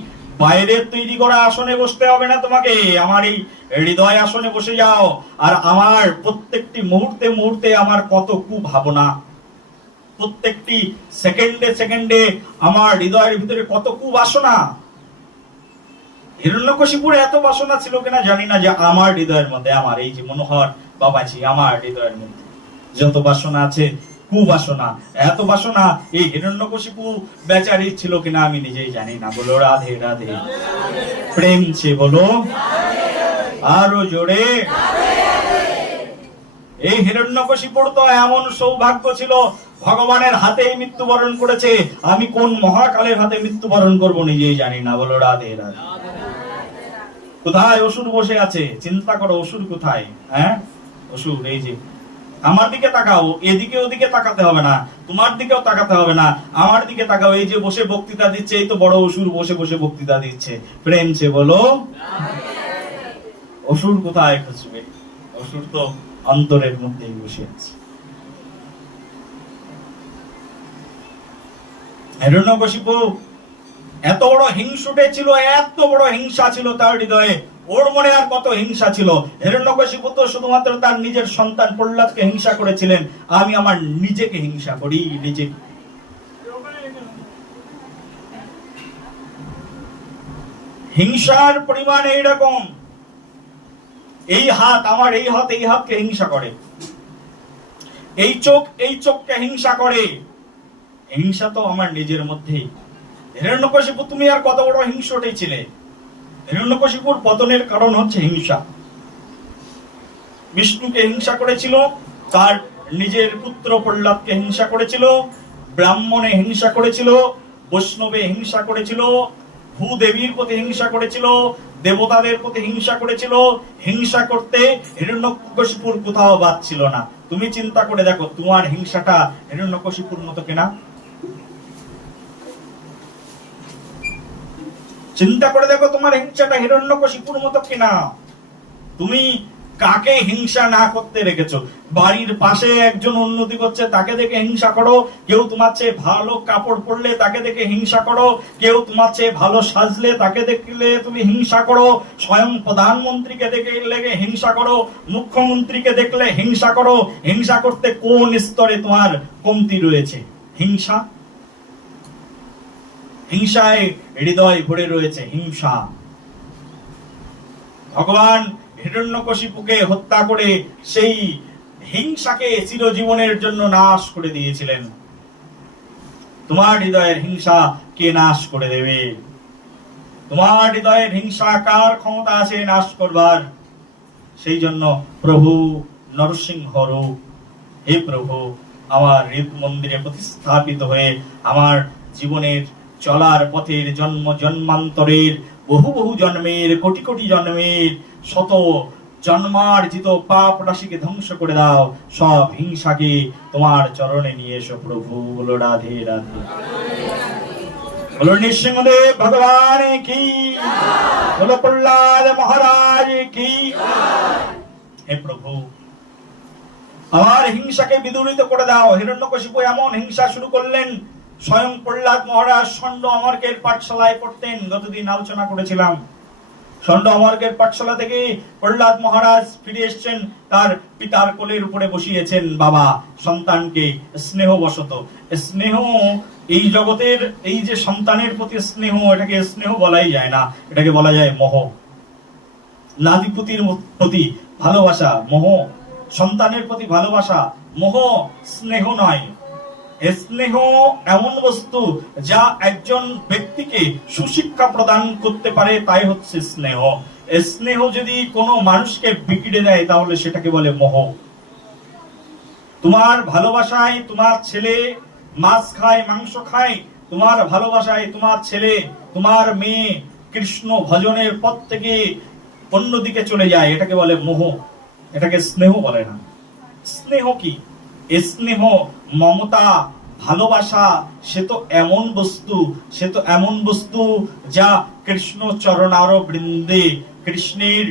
বাইরের তৈরি করা আসনে বসতে হবে না তোমাকে, আমার এই হৃদয় আসনে বসে যাও। আর আমার প্রত্যেকটি মুহূর্তে মুহূর্তে আমার কত কুভাবনা, প্রত্যেকটি সেকেন্ডে সেকেন্ডে আমার হৃদয়ের ভিতরে কত কুবাসনা। হিরণ্যকশিপুর এত বাসনা ছিল কিনা জানি না, যে আমার হৃদয়ের মধ্যে, আমার এই যে মনোহর বাবাজি, আমার হৃদয়ের মধ্যে যত বাসনা আছে, কুবাসনা, এত বাসনা এই হিরণ্যকশিপু বেচারি ছিল কিনা আমি নিজেই জানি না। বলো রাধে রাধে। প্রেম সে বলো আরো জোরে। এই হিরণ্যকশিপুর তো এমন সৌভাগ্য ছিল, ভগবানের হাতেই মৃত্যুবরণ করেছে। আমি কোন মহাকালের হাতে মৃত্যুবরণ করব নিজেই জানি না। বলো রাধে রাধে। কোথায় অসুর বসে আছে? চিন্তা করো, অসুর কোথায়? হ্যাঁ, অসুর এই যে আমার দিকে তাকাও, এদিকে ওদিকে তাকাতে হবে না, তোমার দিকেও তাকাতে হবে না, আমার দিকে তাকাও। এই যে বসে বক্তৃতা দিচ্ছে, এই তো বড় অসুর বসে বসে বক্তৃতা দিচ্ছে। প্রেম সে বলো, অসুর কোথায় খুঁজবে? অসুর তো অন্তরের মধ্যেই বসে আছে। হিরণ্যকশিপু এত বড় হিংসুটে ছিল, এত বড় হিংসা ছিল তার হৃদয়ে। ওর মনে আর কত হিংসা ছিল? হিরণ্যকশিপু তো শুধুমাত্র তার নিজের সন্তান প্রহ্লাদকে হিংসা করেছিলেন। আমি আমার নিজেকে হিংসা করি, নিজে। হিংসার পরিমাণ এইরকম। এই হাত, আমার এই হাত, এই হাতকে হিংসা করে। এই চোখ, এই চোখকে হিংসা করে। হিংসা তো আমার নিজের মধ্যেই। হিরণ্যকশিপু তুমি আর কত বড় হিংসুটে ছিলে? হিরণ্যকশিপুর পতনের কারণ হচ্ছে হিংসা। বিষ্ণুকে হিংসা করেছিল, তার নিজের পুত্র প্রহ্লাদকে হিংসা করেছিল, ব্রাহ্মণে হিংসা করেছিল, বৈষ্ণবে হিংসা করেছিল, ভূদেবীর প্রতি হিংসা করেছিল, দেবতাদের প্রতি হিংসা করেছিল। হিংসা করতে হিরণ্যকশিপুর কোথাও বাদ ছিল না। তুমি চিন্তা করে দেখো, তোমার হিংসাটা হিরণ্যকশিপুর মতো কিনা? চিন্তা করে দেখো, তোমার হিংসাটা হিরণ্যকশিপুর মতো কিনা? তুমি কাকে হিংসা না করতে রেখেছো? বাড়ির পাশে একজন উন্নতি করছে, তাকে দেখে হিংসা করো। কেউ তোমার চেয়ে ভালো কাপড় পরলে তাকে দেখে হিংসা করো। কেউ তোমার চেয়ে ভালো সাজলে তাকে দেখলে তুমি হিংসা করো। স্বয়ং প্রধানমন্ত্রীকে দেখে হিংসা করো, মুখ্যমন্ত্রীকে দেখলে হিংসা করো। হিংসা করতে কোন স্তরে তোমার কমতি রয়েছে? হিংসা, হিংসায় হৃদয় ভরে রয়েছে হিংসা। ভগবান হিরণ্যকশিপুকে হত্যা করে সেই হিংসাকে চিরজীবনের জন্য নাশ করে দিয়েছিলেন। তোমার হৃদয়ের হিংসা কে নাশ করে দেবে? তোমার হৃদয়ের হিংসা কার ক্ষমতা আছে নাশ করবার? সেই জন্য প্রভু নরসিংহ রূপ, হে প্রভু আমার হৃদ মন্দিরে প্রতিস্থাপিত হয়ে আমার জীবনের চলার পথের জন্ম জন্মান্তরের বহু বহু জন্মের কোটি কোটি জন্মের শত জন্মার্জিত পাপ রাশিকে ধ্বংস করে দাও, সব হিংসাকে তোমার চরণে নিয়ে এসো প্রভু। বলো রাধে রাধে। বলো নৃসিংহদেব ভগবান কি, বলো প্রহ্লাদ মহারাজ কি। হে প্রভু, আমার হিংসাকে বিদূরিত করে দাও। হিরণ্যকশিপু এমন হিংসা শুরু করলেন, স্বয়ং প্রহ্লাদ মহারাজ ষণ্ড অমর্কের পাঠশালায় পড়তেন। গতদিন আলোচনা করেছিলাম, ষণ্ড অমর্কের পাঠশালা থেকে প্রহ্লাদ মহারাজ ফিরে এসেছেন, তার পিতার কোলের উপরে বসিয়েছেন বাবা সন্তানকে স্নেহ বশত। স্নেহ এই জগতের, এই যে সন্তানের প্রতি স্নেহ, এটাকে স্নেহ বলাই যায় না, এটাকে বলা যায় মোহ। নাতিপুতির প্রতি ভালোবাসা মোহ, সন্তানের প্রতি ভালোবাসা মোহ, স্নেহ নয়। স্নেহ এমন বস্তু যা একজন ব্যক্তিকে সুশিক্ষা প্রদান করতে পারে, তাই হচ্ছে স্নেহ। স্নেহ যদি কোনো মানুষকে বিগড়ে দেয় তাহলে সেটাকে বলে মোহ। তোমার ভালোবাসায় তোমার ছেলে মাছ খায়, মাংস খায়, তোমার ভালোবাসায় তোমার ছেলে তোমার মেয়ে কৃষ্ণ ভজনের পথ থেকে অন্যদিকে চলে যায়, এটাকে বলে মোহ, এটাকে স্নেহ বলে না। স্নেহ কি? স্নেহ, মমতা, ভালোবাসা, সে তো এমন বস্তু, সে তো এমন বস্তু যা কৃষ্ণ চরণার বৃন্দে, কৃষ্ণের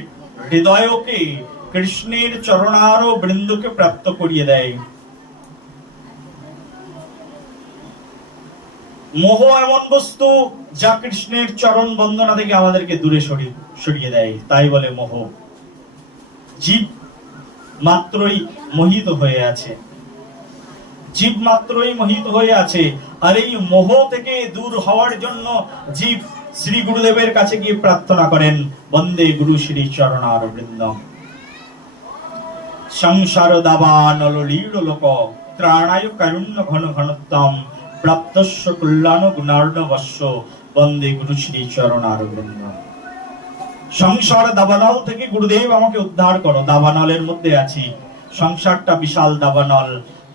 হৃদয়কে, কৃষ্ণের চরণার বৃন্দকে প্রাপ্ত করিয়ে দেয়। মোহ এমন বস্তু যা কৃষ্ণের চরণ বন্দনা থেকে আমাদেরকে দূরে সরিয়ে দেয়, তাই বলে মোহ। জীব মাত্রই মোহিত হয়ে আছে, জীব মাত্রই মোহিত হয়ে আছে। আর এই মোহ থেকে দূর হওয়ার জন্য জীব শ্রী গুরুদেবের কাছে গিয়ে প্রার্থনা করেন, বন্দে গুরু শ্রী চরণার বৃন্দ। সংসার দাবানল লীড় লোক ত্রাণায় কারুণ্য ঘন ঘনত্তম প্রাপ্তস্য কল্যাণ গুণার্ণবস্য বন্দে গুরু শ্রী চরণার বৃন্দ। সংসার দাবানল থেকে গুরুদেব আমাকে উদ্ধার করো। দাবানলের মধ্যে আছি, সংসারটা বিশাল দাবানল,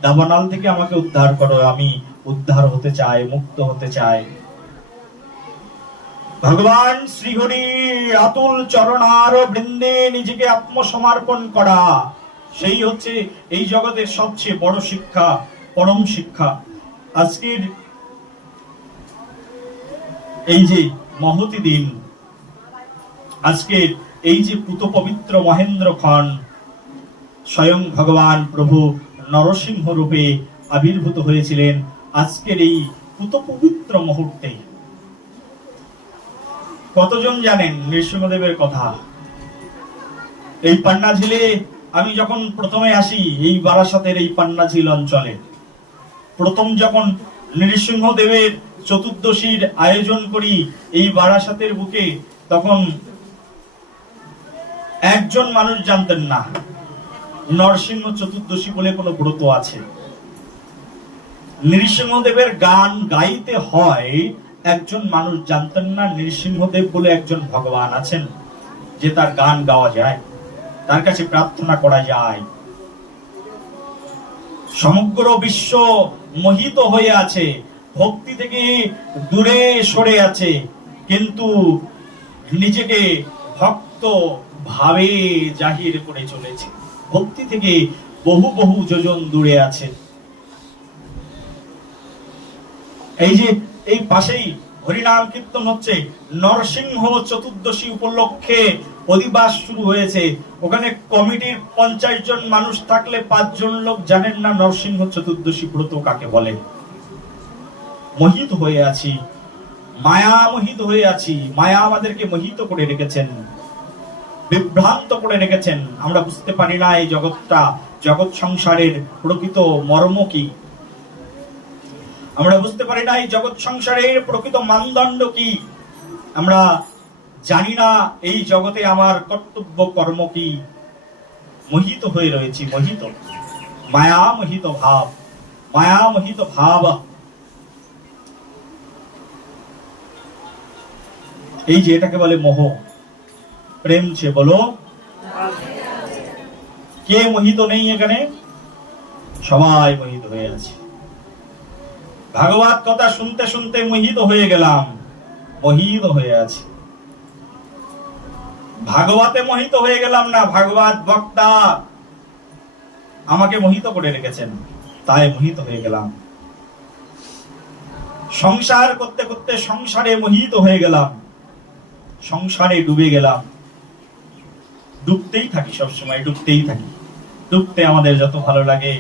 দাবানল থেকে আমাকে উদ্ধার করো। আমি উদ্ধার হতে চাই, মুক্ত হতে চাই। ভগবান শ্রীহরি আতুল চরণার বৃন্দে নিজেকে আত্মসমর্পণ করা, সেই হচ্ছে এই জগতের সবচেয়ে বড় শিক্ষা, পরম শিক্ষা। আজকের এই যে মহতি দিন, আজকের এই যে পুত পবিত্র মহেন্দ্রক্ষণ, স্বয়ং ভগবান প্রভু নরসিংহ রূপে আবির্ভূত হয়েছিলেন আজকের এই পুত পবিত্র মুহূর্তে। কতজন জানেন নৃসিংহদেবের কথা? এই পান্না ঝিলে আমি যখন প্রথমে আসি, এই বারাসাতের এই পান্না ঝিল অঞ্চলে প্রথম যখন নৃসিংহদেবের চতুর্দশীর আয়োজন করি এই বারাসাতের বুকে, তখন একজন মানুষ জানতেন না নরসিংহ চতুর্দশী বলে কোনো ব্রত আছে। নৃসিংহদেবের গান গাইতে হয়, একজন মানুষ জানতেন না নৃসিংহদেব বলে একজন ভগবান আছেন, যে তার গান গাওয়া যায়, তার কাছে প্রার্থনা করা যায়। সমগ্র বিশ্ব মোহিত হয়ে আছে, ভক্তি থেকে দূরে সরে আছে, কিন্তু নিজেকে ভক্ত ভাবে জাহির করে চলেছে, ভক্তি থেকে বহু বহু যোজন দূরে আছে। এই যে এই পাশেই হরিনাম কীর্তন হচ্ছে, নরসিংহ চতুর্দশী উপলক্ষে অধিবাস শুরু হয়েছে। ওখানে কমিটির 50 জন মানুষ থাকলে 5 জন লোক জানেন না নরসিংহ চতুর্দশী ব্রত কাকে বলে। মোহিত হয়ে আছি, মায়া মোহিত হয়ে আছি, মায়া আমাদেরকে মোহিত করে রেখেছেন, বিভ্রান্ত করে রেখেছেন। আমরা বুঝতে পারি না এই জগৎটা, জগৎ সংসারের প্রকৃত মর্ম কি। আমরা বুঝতে পারি না এই জগৎ সংসারের প্রকৃত মানদণ্ড কি। আমরা জানি না এই জগতে আমার কর্তব্য কর্ম কি। মোহিত হয়ে রয়েছি, মোহিত, মায়া মোহিত ভাব, মায়া মোহিত ভাব। এই যে এটাকে বলে মোহ। প্রেম সে বলো, কে মোহিত নেই এখানে? সবাই মোহিত হয়ে আছি। ভাগবত কথা শুনতে শুনতে মোহিত হয়ে গেলাম, মোহিত হয়ে আছি। ভাগবতে মোহিত হয়ে গেলাম না, ভাগবত বক্তা আমাকে মোহিত করে রেখেছেন, তাই মোহিত হয়ে গেলাম। সংসার করতে করতে সংসারে মোহিত হয়ে গেলাম, সংসারে ডুবে গেলাম। ডুবতেই থাকি, সবসময় ডুবতেই থাকি। ডুবতে আমাদের যত ভালো লাগে,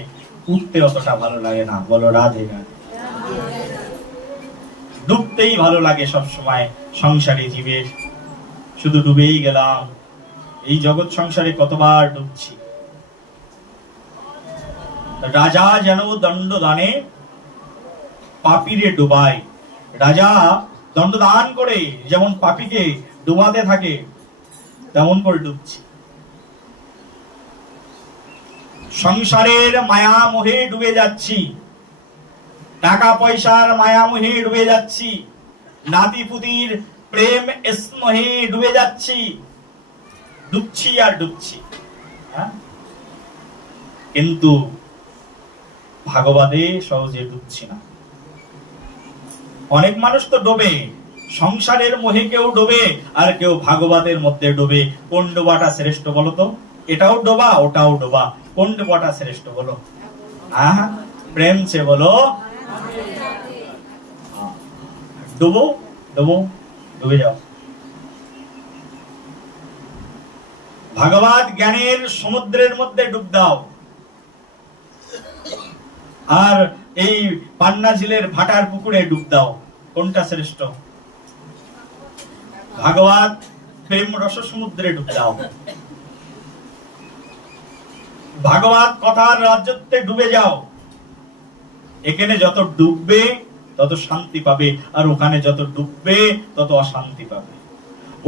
উঠতে অতটা ভালো লাগে না। বলো রাধে রাধে। ডুবতেই ভালো লাগে সব সময় সংসারে জীবের, শুধু ডুবেই গেলাম। এই জগৎ সংসারে কতবার ডুবছি। রাজা যেন দণ্ডদানে পাপীরে ডুবায়। রাজা দণ্ডদান করে যেমন পাপীকে ডুবাতে থাকে, তেমন করে ডুবছি। সংসারের মায়া মোহে ডুবে যাচ্ছি, টাকা পয়সার মায়া মোহে ডুবে যাচ্ছি, নাতি পুতির প্রেম স্নেহে ডুবে যাচ্ছি। ডুবছি আর ডুবছি, কিন্তু ভাগবতে সহজে ডুবছি না। অনেক মানুষ তো ডোবে, সংসারের মোহে কেউ ডোবে, আর কেউ ভাগবতের মধ্যে ডোবে। কোন ডোবাটা শ্রেষ্ঠ বলো তো? এটাও ডোবা, ওটাও ডোবা। কোন ডোবাটা শ্রেষ্ঠ বলো? প্রেম সে বলো। ডুবো ডুবো, ডুবে যাও। ভাগবত জ্ঞানের সমুদ্রের মধ্যে ডুব দাও, আর এই পান্না ঝিলের ভাটার পুকুরে ডুব দাও। কোনটা শ্রেষ্ঠ? ভাগবত প্রেম রস সমুদ্রে ডুব দাও। ভাগবত কথার রাজ্যতে ডুবে যাও। এখানে যত ডুববে তত শান্তি পাবে, আর ওখানে যত ডুববে তত অশান্তি পাবে।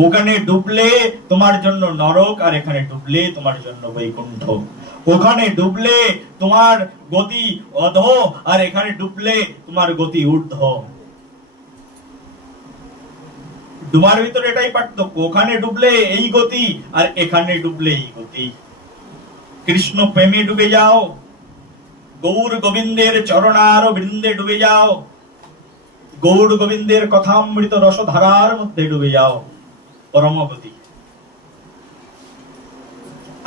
ওখানে ডুবলে তোমার জন্য নরক, আর এখানে ডুবলে তোমার জন্য বৈকুণ্ঠ। ওখানে ডুবলে তোমার গতি অধ, আর এখানে ডুবলে তোমার গতি ঊর্ধ্ব। ডুবার ভিতরে এটাই পার্থক্য। ওখানে ডুবলে এই গতি, আর এখানে ডুবলে এই গতি। কৃষ্ণ প্রেমে ডুবে যাও, গৌর গোবিন্দের চরণার বৃন্দে ডুবে যাও, গৌর গোবিন্দের কথামৃত রসধারার মধ্যে ডুবে যাও, পরম গতি।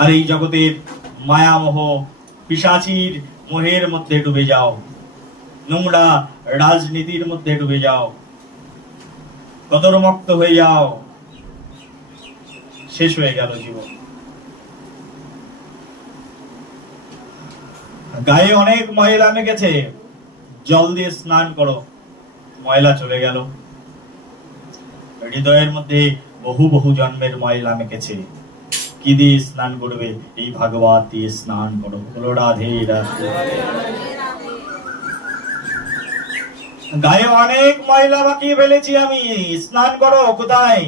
আর এই জগতের মায়ামোহ পিশাচীর মোহের মধ্যে ডুবে যাও, নোংরা রাজনীতির মধ্যে ডুবে যাও, কদরমুক্ত হয়ে যাও, শেষ হয়ে গেল জীবন। গায়ে অনেক ময়লা মেখেছে, জল দিয়ে স্নান করো, ময়লা চলে গেল। হৃদয়ের মধ্যে বহু বহু জন্মের ময়লা মেখেছে, কি দিয়ে স্নান করবে? এই ভাগবত দিয়ে স্নান করো। বলো রাধে রাধে। গায়ে অনেক ময়লা মাখিয়ে ফেলেছি আমি, স্নান করো। কোথায়?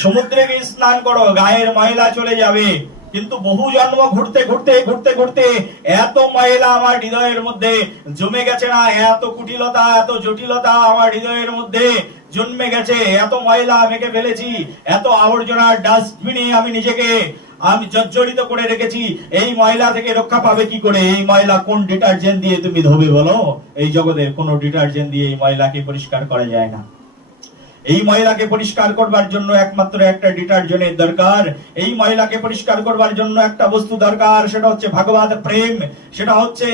সমুদ্রে গিয়ে স্নান করো, গায়ের ময়লা চলে যাবে। কিন্তু বহু জন্ম ঘুরতে ঘুরতে ঘুরতে ঘুরতে এত ময়লা আমার হৃদয়ের মধ্যে জমে গেছে না, এত কুটিলতা, এত জটিলতা আমার হৃদয়ের মধ্যে জন্মে গেছে, এত ময়লা মেখে ফেলেছি, এত আবর্জনার ডাস্টবিনে আমি নিজেকে জর্জরিত করে রেখেছি। এই ময়লা থেকে রক্ষা পাবে কি করে? এই ময়লা কোন ডিটারজেন্ট দিয়ে তুমি ধোবে বলো? এই জগতের কোন ডিটারজেন্ট দিয়ে এই ময়লাকে পরিষ্কার করা যায় না। এই ময়লাকে পরিষ্কার করবার জন্য একমাত্র একটা ডিটারজেন্টের দরকার। এই ময়লাকে পরিষ্কার করবার জন্য একটা বস্তু দরকার, সেটা হচ্ছে ভাগবত প্রেম। সেটা হচ্ছে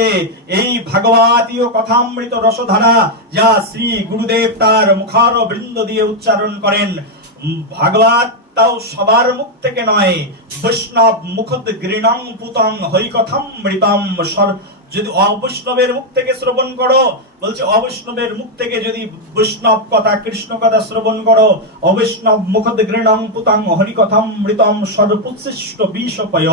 এই ভাগবতীয় কথামৃত রসধারা, যা শ্রী গুরুদেব তার মুখার বৃন্দ দিয়ে উচ্চারণ করেন। ভাগবত তাও সবার মুখ থেকে নয়, বৈষ্ণব মুখত গৃণং পুতং হরিকথামৃতম। যদি অবৈষ্ণবের মুখ থেকে শ্রবণ করো, বলছে অবৈষ্ণবের মুখ থেকে যদি বৈষ্ণব কথা, কৃষ্ণ কথা শ্রবণ করো, অবৈষ্ণব মুখত গৃণং পুতং হরিকথামৃতম সর্বোচ্ছিষ্ট বিষপয়।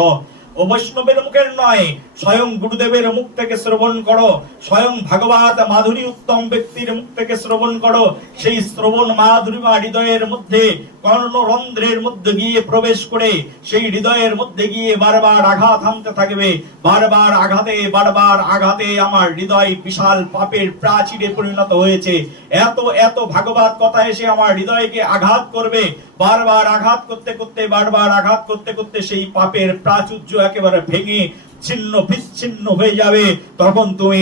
ও বৈষ্ণবের মুখের নয়, স্বয়ং গুরুদেবের মুখ থেকে শ্রবণ করো, স্বয়ং ভাগবত মাধুরী উত্তম ব্যক্তির মুখ থেকে শ্রবণ করো। সেই শ্রবণ মাধুরীমা হৃদয়ের মধ্যে কর্ণরন্ধ্রের মধ্যে গিয়ে প্রবেশ করে সেই হৃদয়ের মধ্যে গিয়ে বারবার আঘাত হানতে থাকবে। বারবার আঘাতে আমার হৃদয় বিশাল পাপের প্রাচীরে পরিণত হয়েছে। এত এত ভাগবত কথা এসে আমার হৃদয়কে আঘাত করবে। বারবার আঘাত করতে করতে সেই পাপের প্রাচুর্য একেবারে ভেঙে ছিন্ন বিচ্ছিন্ন হয়ে যাবে, তখন তুমি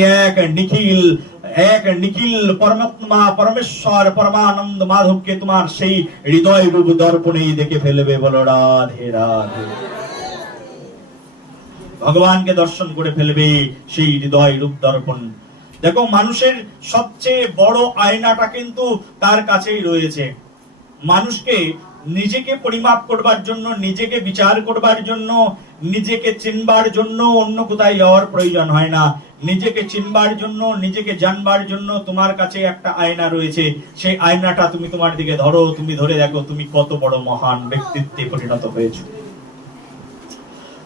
এক নিখিল পরমাত্মা পরমেশ্বর পরমানন্দ মাধবকে তোমার সেই হৃদয় রূপ দর্পণেই দেখে ফেলবে। বলো রাধে রাধে। ভগবানকে দর্শন করে ফেলবে সেই হৃদয় রূপ দর্পণ। দেখো, মানুষের সবচেয়ে বড় আয়নাটা কিন্তু তার কাছেই রয়েছে। মানুষকে নিজেকে পরিমাপ করবার জন্য, নিজেকে বিচার করবার জন্য, নিজেকে চিনবার জন্য অন্য কোথায় যাওয়ার প্রয়োজন হয় না। নিজেকে চিনবার জন্য, নিজেকে জানবার জন্য তোমার কাছে একটা আয়না রয়েছে। সেই আয়নাটা তুমি তোমার দিকে ধরো, তুমি ধরে দেখো তুমি কত বড় মহান ব্যক্তিত্বে পরিণত হয়েছো।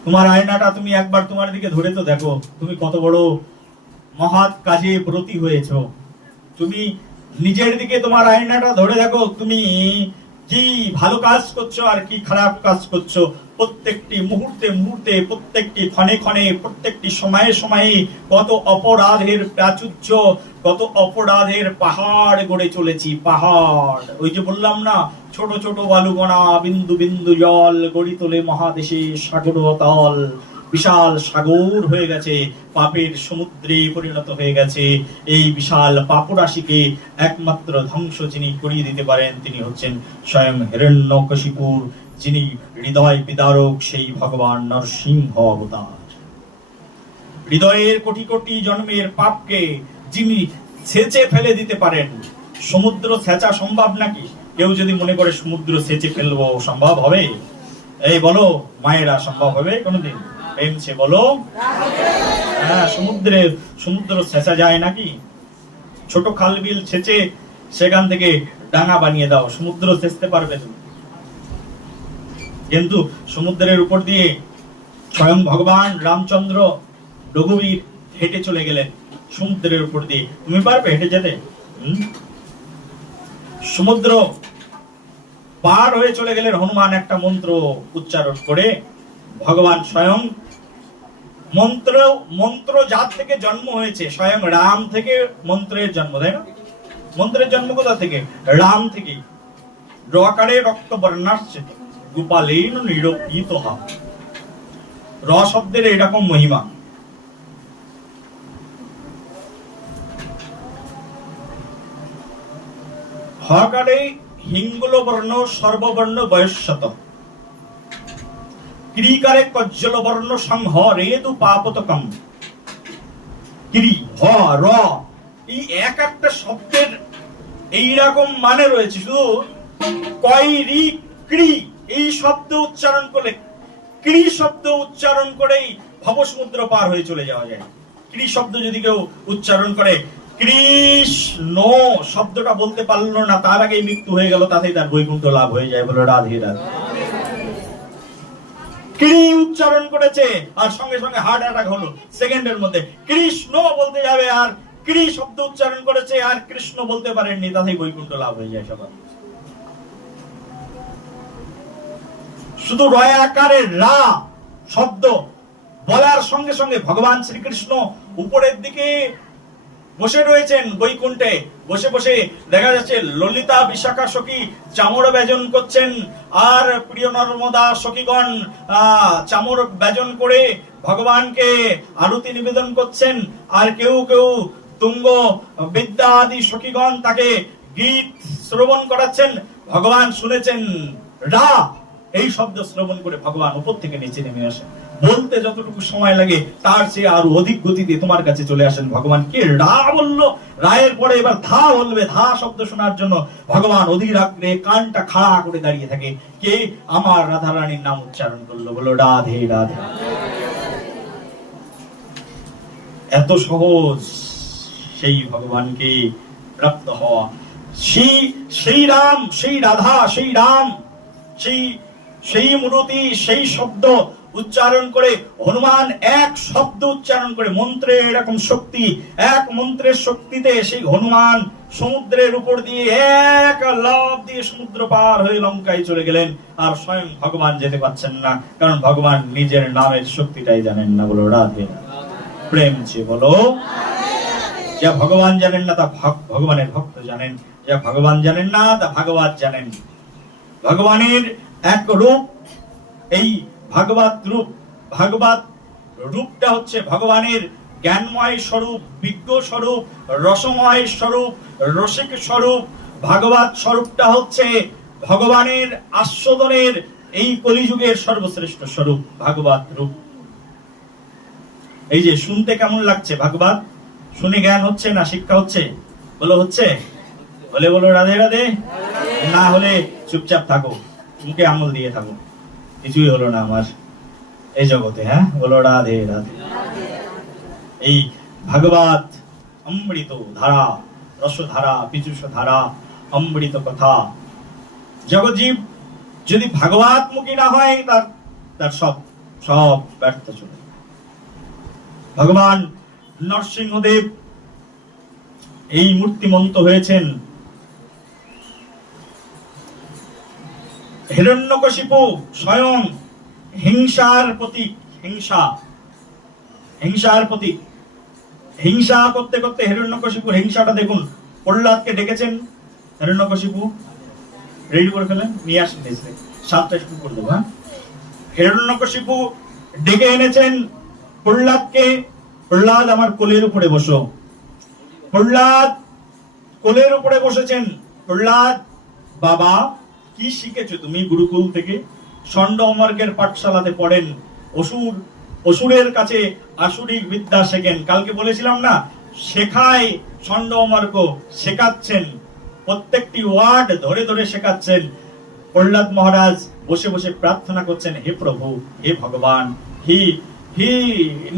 তোমার আয়নাটা তুমি একবার তোমার দিকে ধরে তো দেখো, তুমি কত বড় মহৎ কাজে ব্রতী হয়েছো। তুমি নিজের দিকে তোমার আয়নাটা ধরে দেখো, তুমি কি ভালো কাজ করছো আর কি খারাপ কাজ করছো। প্রত্যেকটি মুহূর্তে মুহূর্তে, প্রত্যেকটি ক্ষণে ক্ষণে, প্রত্যেকটি সময়ে সময়ে কত অপরাধের প্রাচুর্য, কত অপরাধের পাহাড় গড়ে চলেছি। পাহাড়, ওই যে বললাম না, ছোট ছোট বালুকণা বিন্দু বিন্দু জল গড়ি তোলে মহাদেশে সাগর তল। বিশাল সাগর হয়ে গেছে, পাপের সমুদ্রে পরিণত হয়ে গেছে। এই বিশাল পাপরাশিকে একমাত্র ধ্বংস যিনি করিয়ে দিতে পারেন তিনি হচ্ছেন স্বয়ং হিরণ্যকশিপুর, যিনি হৃদয় বিদারক সেই ভগবান নরসিংহ অবতার। হৃদয়ের কোটি কোটি জন্মের পাপকে যিনি ছেঁচে ফেলে দিতে পারেন। সমুদ্র ছেঁচা সম্ভব নাকি? কেউ যদি মনে করে সমুদ্র ছেঁচে ফেলবো, সম্ভব হবে? এই বলো মায়েরা, সম্ভব হবে কোনোদিন? প্রেমছে বলো। হ্যাঁ, সমুদ্র ছেঁচা যায় নাকি? ছোট খাল বিল ছেঁচে সেখান থেকে ডাঙা বানিয়ে দাও, সমুদ্র ছেঁচতে পারবে তুমি? কিন্তু সমুদ্রের উপর দিয়ে স্বয়ং ভগবান রামচন্দ্র রঘুবীর হেঁটে চলে গেলেন সমুদ্রের উপর দিয়ে। তুমি পারবে হেঁটে যেতে? সমুদ্র পার হয়ে চলে গেলেন হনুমান একটা মন্ত্র উচ্চারণ করে। ভগবান স্বয়ং মন্ত্র যার থেকে জন্ম হয়েছে, স্বয়ং রাম থেকে মন্ত্রের জন্ম, তাই না? মন্ত্রের জন্ম কোথা থেকে? রাম থেকে। রকারে রক্ত বর্ণাশ্চিত গোপালেন নিরপিত হা। র শব্দের এরকম মহিমা। হকারে হিঙ্গুল বর্ণ সর্ববর্ণ বয়স্যত। ক্রিকারে কজ্জল বর্ণ সংহরেদু পাপতকম। ক্রি হ র, এই এক একটা শব্দের এইরকম মানে রয়েছে। শুধু কয় রি ক্রি এই শব্দ উচ্চারণ করলে, ক্রি শব্দ উচ্চারণ করেই ভবসমুদ্র পার হয়ে চলে যাওয়া যায়। ক্রি শব্দ যদি কেউ উচ্চারণ করে, কৃষ্ণ শব্দটা বলতে পারলো না, তার আগেই মৃত্যু হয়ে গেল, তাতেই তার বৈকুণ্ঠ লাভ হয়ে যায়। বলো রাধে রাধে। ক্রি উচ্চারণ করেছে আর সঙ্গে সঙ্গে হার্ট অ্যাটাক হলো সেকেন্ডের মধ্যে। কৃষ্ণ বলতে যাবে আর ক্রি শব্দ উচ্চারণ করেছে আর কৃষ্ণ বলতে পারেননি, তাতেই বৈকুণ্ঠ লাভ হয়ে যায় সবার। শুধু রয় আকারের রা শব্দ বলার সঙ্গে সঙ্গে ভগবান শ্রীকৃষ্ণ উপরের দিকে বসে রয়েছেন বৈকুণ্ঠে। বসে বসে দেখা যাচ্ছে ললিতা বিশাখা সখী চামর ব্যজন করছেন, আর প্রিয় নর্মদা সখীগণ চামর ব্যজন করে ভগবানকে আরতি নিবেদন করছেন। আর কেউ কেউ তুঙ্গ বিদ্যা আদি সখীগণ তাকে গীত শ্রবণ করাচ্ছেন। ভগবান শুনেছেন রা এই শব্দ শ্রবণ করে ভগবান উপর থেকে নিচে নেমে আসেন। বলতে যতটুকু সময় লাগে তার চেয়ে আরো অধিক গতিতে তোমার কাছে চলে আসেন ভগবান। কে রা বললো, রায়ের পরে এবার ধা বলবে। ধা শব্দ শোনার জন্য ভগবান অধীর আগ্রহে কানটা খাড়া করে দাঁড়িয়ে থাকে। কে? আমার রাধা রানীর নাম উচ্চারণ করলো। বলো রাধে রাধে। এত সহজ সেই ভগবানকে প্রাপ্ত হওয়া। সেই রাম, সেই রাধা, সেই রাম, সেই মূর্তি, সেই শব্দ উচ্চারণ করে হনুমান এক শব্দ উচ্চারণ করে, মন্ত্রে এরকম শক্তি, এক মন্ত্রের শক্তিতে সেই হনুমান সমুদ্রের উপর দিয়ে এক লাফ দিয়ে সমুদ্র পার হয়ে লঙ্কায় চলে গেলেন। আর স্বয়ং ভগবান যেতে পারছেন না, কারণ ভগবান নিজের নামের শক্তিটাই জানেন না। বলো রাধে। প্রেম যে বলো। যা ভগবান জানেন না তা ভগবানের ভক্ত জানেন, যা ভগবান জানেন না তা ভাগবত জানেন। ভগবানের এক রূপ, এই ভাগবত রূপ। ভাগবত রূপটা হচ্ছে ভগবানের জ্ঞানময় স্বরূপ, বিজ্ঞ স্বরূপ, রসময় স্বরূপ, রসিক স্বরূপ। ভাগবত স্বরূপটা হচ্ছে ভগবানের আস্বাদনের এই কলিযুগের সর্বশ্রেষ্ঠ স্বরূপ ভাগবত রূপ। এই যে শুনতে কেমন লাগছে ভাগবত? শুনে জ্ঞান হচ্ছে না শিক্ষা হচ্ছে? বলো হচ্ছে? বলে বলো রাধে রাধে। না হলে চুপচাপ থাকো, মুখে আঙুল দিয়ে থাকো, কিছুই হলো না আমার এই জগতে। হ্যাঁ, বলো রাধে রাধে। এই ভাগবত অমৃত ধারা, রসধারা, পীযুষ ধারা, অমৃত কথা। জগৎজীব যদি ভাগবত মুখী না হয়, তার সব সব ব্যর্থ চলে। ভগবান নরসিংহদেব এই মূর্তিমন্ত হয়েছেন। হিরণ্যকশিপু স্বয়ং হিংসার প্রতীক। হিংসার প্রতীক। হিংসা করতে করতে হিরণ্যকশিপুর হিংসাটা দেখুন। প্রহ্লাদকে ডেকেছেন হিরণ্যকশিপু, রেডি করে ফেলেন, নিয়ে আসেন, সাতটা শুরু করে দেবো। হ্যাঁ, হিরণ্যকশিপু ডেকে এনেছেন প্রহ্লাদকে। প্রহ্লাদ আমার কোলের উপরে বসো। প্রহ্লাদ কোলের উপরে বসেছেন। প্রহ্লাদ, বাবা কি শিখেছো তুমি গুরুকুল থেকে? ষণ্ড অমার্গের পাঠশালাতে পড়েন, অসুরের কাছে আসুরিক বিদ্যা শেখেন। কালকে বলেছিলাম না, শেখায় ষণ্ড অমার্গ, শেখাচ্ছেন, প্রত্যেকটি ওয়ার্ড ধরে ধরে শেখাচ্ছেন। প্রহ্লাদ মহারাজ বসে বসে প্রার্থনা করছেন, হে প্রভু, হে ভগবান, হে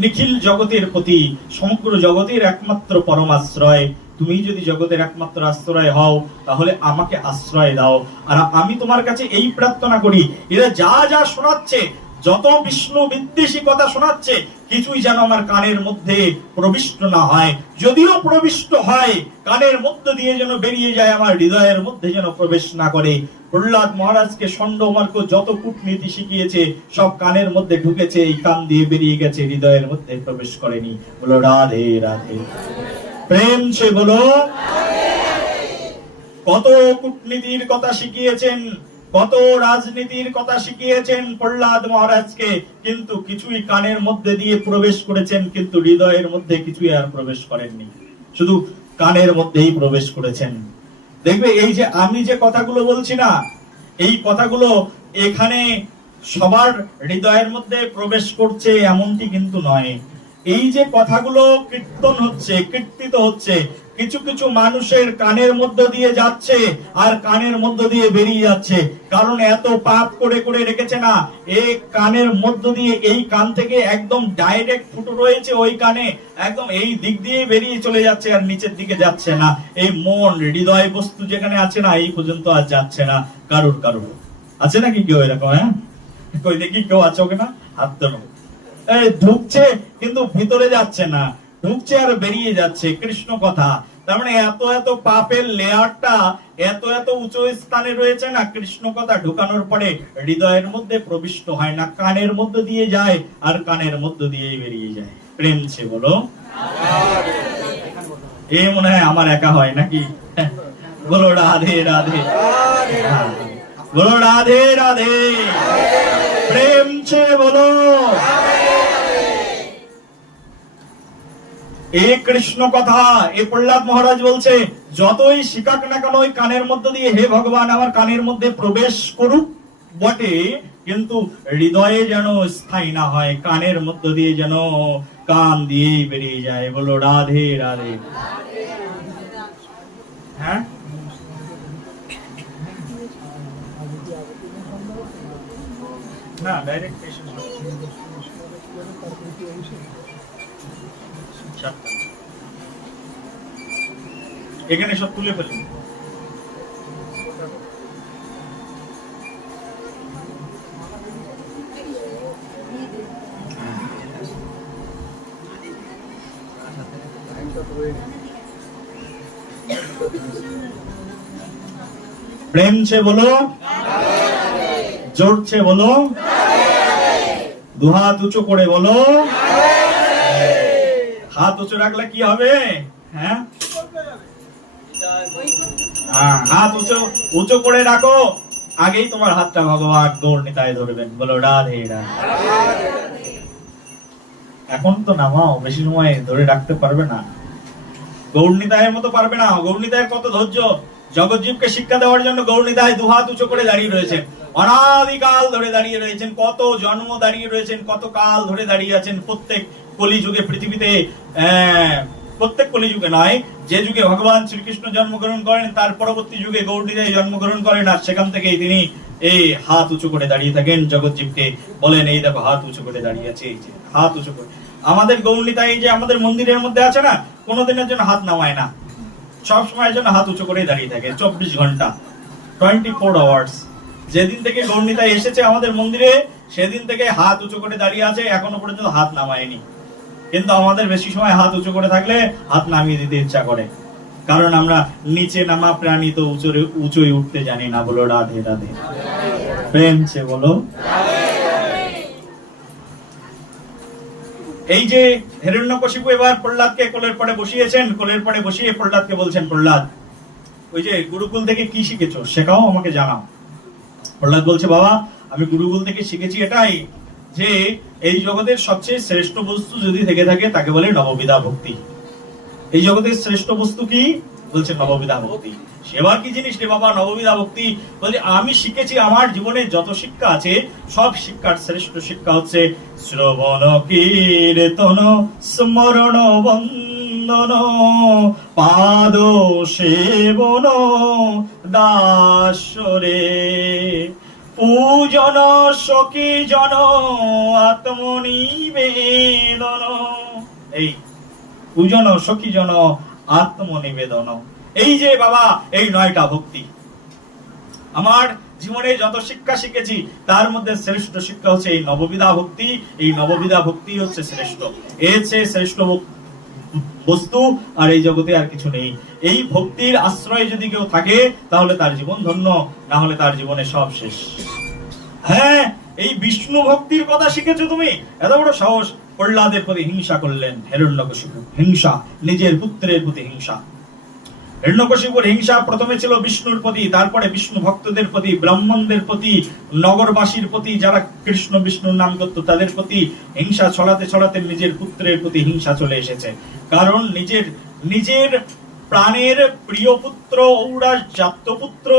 নিখিল জগতের প্রতি, সমগ্র জগতের একমাত্র পরমাশ্রয়, তুমি যদি জগতের একমাত্র আশ্রয় হও তাহলে আমাকে আশ্রয় দাও। আর আমি তোমার কাছে এই প্রার্থনা করি, এরা যা যা শোনাচ্ছে, যত বিষ্ণু বিদ্বেষী কথা শোনাচ্ছে, কিছুই যেন আমার কানের মধ্যে প্রবিষ্ট না হয়। যদিও প্রবিষ্ট হয়, কানের মধ্যে দিয়ে যেন বেরিয়ে যায়, আমার হৃদয়ের মধ্যে যেন প্রবেশ না করে। প্রহ্লাদ মহারাজকে ষণ্ড অমার্গ যত কূটনীতি শিখিয়েছে, সব কানের মধ্যে ঢুকেছে, এই কান দিয়ে বেরিয়ে গেছে, হৃদয়ের মধ্যে প্রবেশ করেনি। বলো রাধে রাধে। প্রেম সে বলো। কত কূটনীতির কথা শিখিয়েছেন, কত রাজনীতির কথা শিখিয়েছেন প্রহ্লাদ মহারাজকে, কিন্তু কিছুই কানের মধ্যে দিয়ে প্রবেশ করেছেন, কিন্তু হৃদয়ের মধ্যে কিছুই আর প্রবেশ করেননি, শুধু কানের মধ্যেই প্রবেশ করেছেন। দেখবে এই যে আমি যে কথাগুলো বলছি না, এই কথাগুলো এখানে সবার হৃদয়ের মধ্যে প্রবেশ করছে এমনটি কিন্তু নয়। এই যে কথাগুলো কীর্তন হচ্ছে, কীর্তিত হচ্ছে, কিছু কিছু মানুষের কানের মধ্য দিয়ে যাচ্ছে আর কানের মধ্য দিয়ে বেরিয়ে যাচ্ছে। কারণ এত পাপ করে করে রেখেছে না, এই কানের মধ্য দিয়ে, এই কান থেকে একদম ডাইরেক্ট ফুটো রয়েছে ওই কানে, একদম এই দিক দিয়ে বেরিয়ে চলে যাচ্ছে আর নিচের দিকে যাচ্ছে না। এই মন, হৃদয় বস্তু যেখানে আছে না, এই পর্যন্ত আর যাচ্ছে না কারুর। আছে নাকি কেউ এরকম? হ্যাঁ, কই দেখি কেউ আছে কিনা, হাত তোলো। ঢুকছে কিন্তু ভিতরে যাচ্ছে না, ঢুকছে আর বেরিয়ে যাচ্ছে। কৃষ্ণ কথা, তার মানে এত এত পাপের লেয়ারটা এত এত উঁচু স্থানে রয়েছে না, কৃষ্ণ কথা ঢুকানোর পরে হৃদয়ের মধ্যে প্রবিষ্ট হয় না, কানের মধ্য দিয়ে যায় আর কানের মধ্য দিয়েই বেরিয়ে যায়। প্রেম সে বলো। এ মনে হয় আমার একা হয় নাকি? বলো রাধে রাধে। বলো রাধে রাধে। প্রেম সে বলো। এই কৃষ্ণ কথা, এই প্রহ্লাদ মহারাজ বলছে, যতই শিখাক না কেন ওই কানের মধ্যে দিয়ে, হে ভগবান আমার কানের মধ্যে প্রবেশ করুক বটে, কিন্তু হৃদয়ে যেন স্থায়ী না হয়, কানের মধ্য দিয়ে যেন কান দিয়ে বেরিয়ে যায়। বলো রাধে রাধে। হ্যাঁ, না ডাইরেক্ট এখানে সব তুলে ফেলি। প্রেম সে বলো, জোর সে বলো, দুহাত উঁচু করে বলো। হাত উঁচু রাখলে কি হবে? হ্যাঁ, হাত উঁচু করে রাখো, আগেই তোমার হাতটা ভগবান গৌর নিতাই ধরবেন। বলো রাধে রাধে। এখন তো নামাও, বেশি সময় ধরে রাখতে পারবে না। গৌরনিতায়ের মতো পারবে না। গৌরনিতায়ের কত ধৈর্য! জগৎজীবকে শিক্ষা দেওয়ার জন্য গৌরনিতায় দুহাত উঁচু করে দাঁড়িয়ে রয়েছেন, অনাদিকাল ধরে দাঁড়িয়ে রয়েছেন, কত জন্ম দাঁড়িয়ে রয়েছেন, কত কাল ধরে দাঁড়িয়ে আছেন। প্রত্যেক কলিযুগে পৃথিবীতে, প্রত্যেক কলিযুগে নয়, যে যুগে ভগবান শ্রীকৃষ্ণ জন্মগ্রহণ করেন তার পরবর্তী যুগে গৌরনিতায় জন্মগ্রহণ করেন, আর সেখান থেকেই তিনি এই হাত উঁচু করে দাঁড়িয়ে থাকেন, জগৎজীবকে বলেন এই দেখো হাত উঁচু করে দাঁড়িয়ে আছে, এই যে হাত উঁচু করে। আমাদের গৌরনিতাই যে আমাদের মন্দিরের মধ্যে আছে না, কোনোদিনের জন্য হাত নামায় না, সব সময়ের জন্য হাত উঁচু করে দাঁড়িয়ে থাকে, 24 ঘন্টা, 24 আওয়ার্স। যেদিন থেকে গৌরনিতাই এসেছে আমাদের মন্দিরে সেদিন থেকে হাত উঁচু করে দাঁড়িয়ে আছে, এখনো পর্যন্ত হাত নামায়নি। কিন্তু আমাদের বেশি সময় হাত উঁচু করে থাকলে হাত নামিয়ে দিতে ইচ্ছা করে, কারণ আমরা নিচে নামা প্রাণী তো উঁচুই উঠতে জানি না। বলো রাধে রাধে, প্রেম সে বলো। এই যে হিরণ্যকশিপু এবার প্রহ্লাদকে কোলের পরে বসিয়েছেন, কোলের পরে বসিয়ে প্রহ্লাদকে বলছেন, প্রহ্লাদ ওই যে গুরুকুল থেকে কি শিখেছো শেখাও, আমাকে জানাও। প্রহ্লাদ বলছে, বাবা আমি গুরুকুল থেকে শিখেছি এটাই যে এই জগতের সবচেয়ে শ্রেষ্ঠ বস্তু যদি থেকে থাকে তাকে বলে নববিধা ভক্তি। এই জগতের শ্রেষ্ঠ বস্তু কি? বলছে নববিধা ভক্তি। সেবার কি জিনিস রে বাবা নববিধা ভক্তি? বলছে আমি শিখেছি, আমার জীবনে যত শিক্ষা আছে সব শিক্ষার শ্রেষ্ঠ শিক্ষা হচ্ছে শ্রবণ কীর্তন স্মরণ বন্দন পাদ সেবন দাসরে পূজন সখী জন আত্মনিবেদন। এই পূজন সখী জন আত্মনিবেদন, এই যে বাবা এই 9টা ভক্তি। আমার জীবনে যত শিক্ষা শিখেছি তার মধ্যে শ্রেষ্ঠ শিক্ষা হচ্ছে এই নববিধা ভক্তি। এই নববিধা ভক্তি হচ্ছে শ্রেষ্ঠ, এর চেয়ে শ্রেষ্ঠ বস্তু আর এই জগতে আর কিছু নেই। এই ভক্তির আশ্রয় যদি কেউ থাকে তাহলে তার জীবন ধন্য, না হলে তার জীবনে সব শেষ। হ্যাঁ, এই বিষ্ণু ভক্তির কথা শিখেছো তুমি, এত বড় সাহস! প্রহ্লাদের প্রতি হিংসা করলেন হিরণ্যকশিপু, হিংসা, নিজের পুত্রের প্রতি হিংসা। হিরণ্যকশিপুর হিংসা প্রথমে ছিল বিষ্ণুর প্রতি, তারপরে বিষ্ণু ভক্তদের প্রতি, ব্রাহ্মণদের প্রতি, নগরবাসীর প্রতি, যারা কৃষ্ণ বিষ্ণুর নাম করত তাদের প্রতি হিংসা ছড়াতে ছড়াতে নিজের পুত্রের প্রতি হিংসা চলে এসেছে। কারণ নিজের প্রাণের প্রিয় পুত্র, ঔরাস জাত্যপুত্র,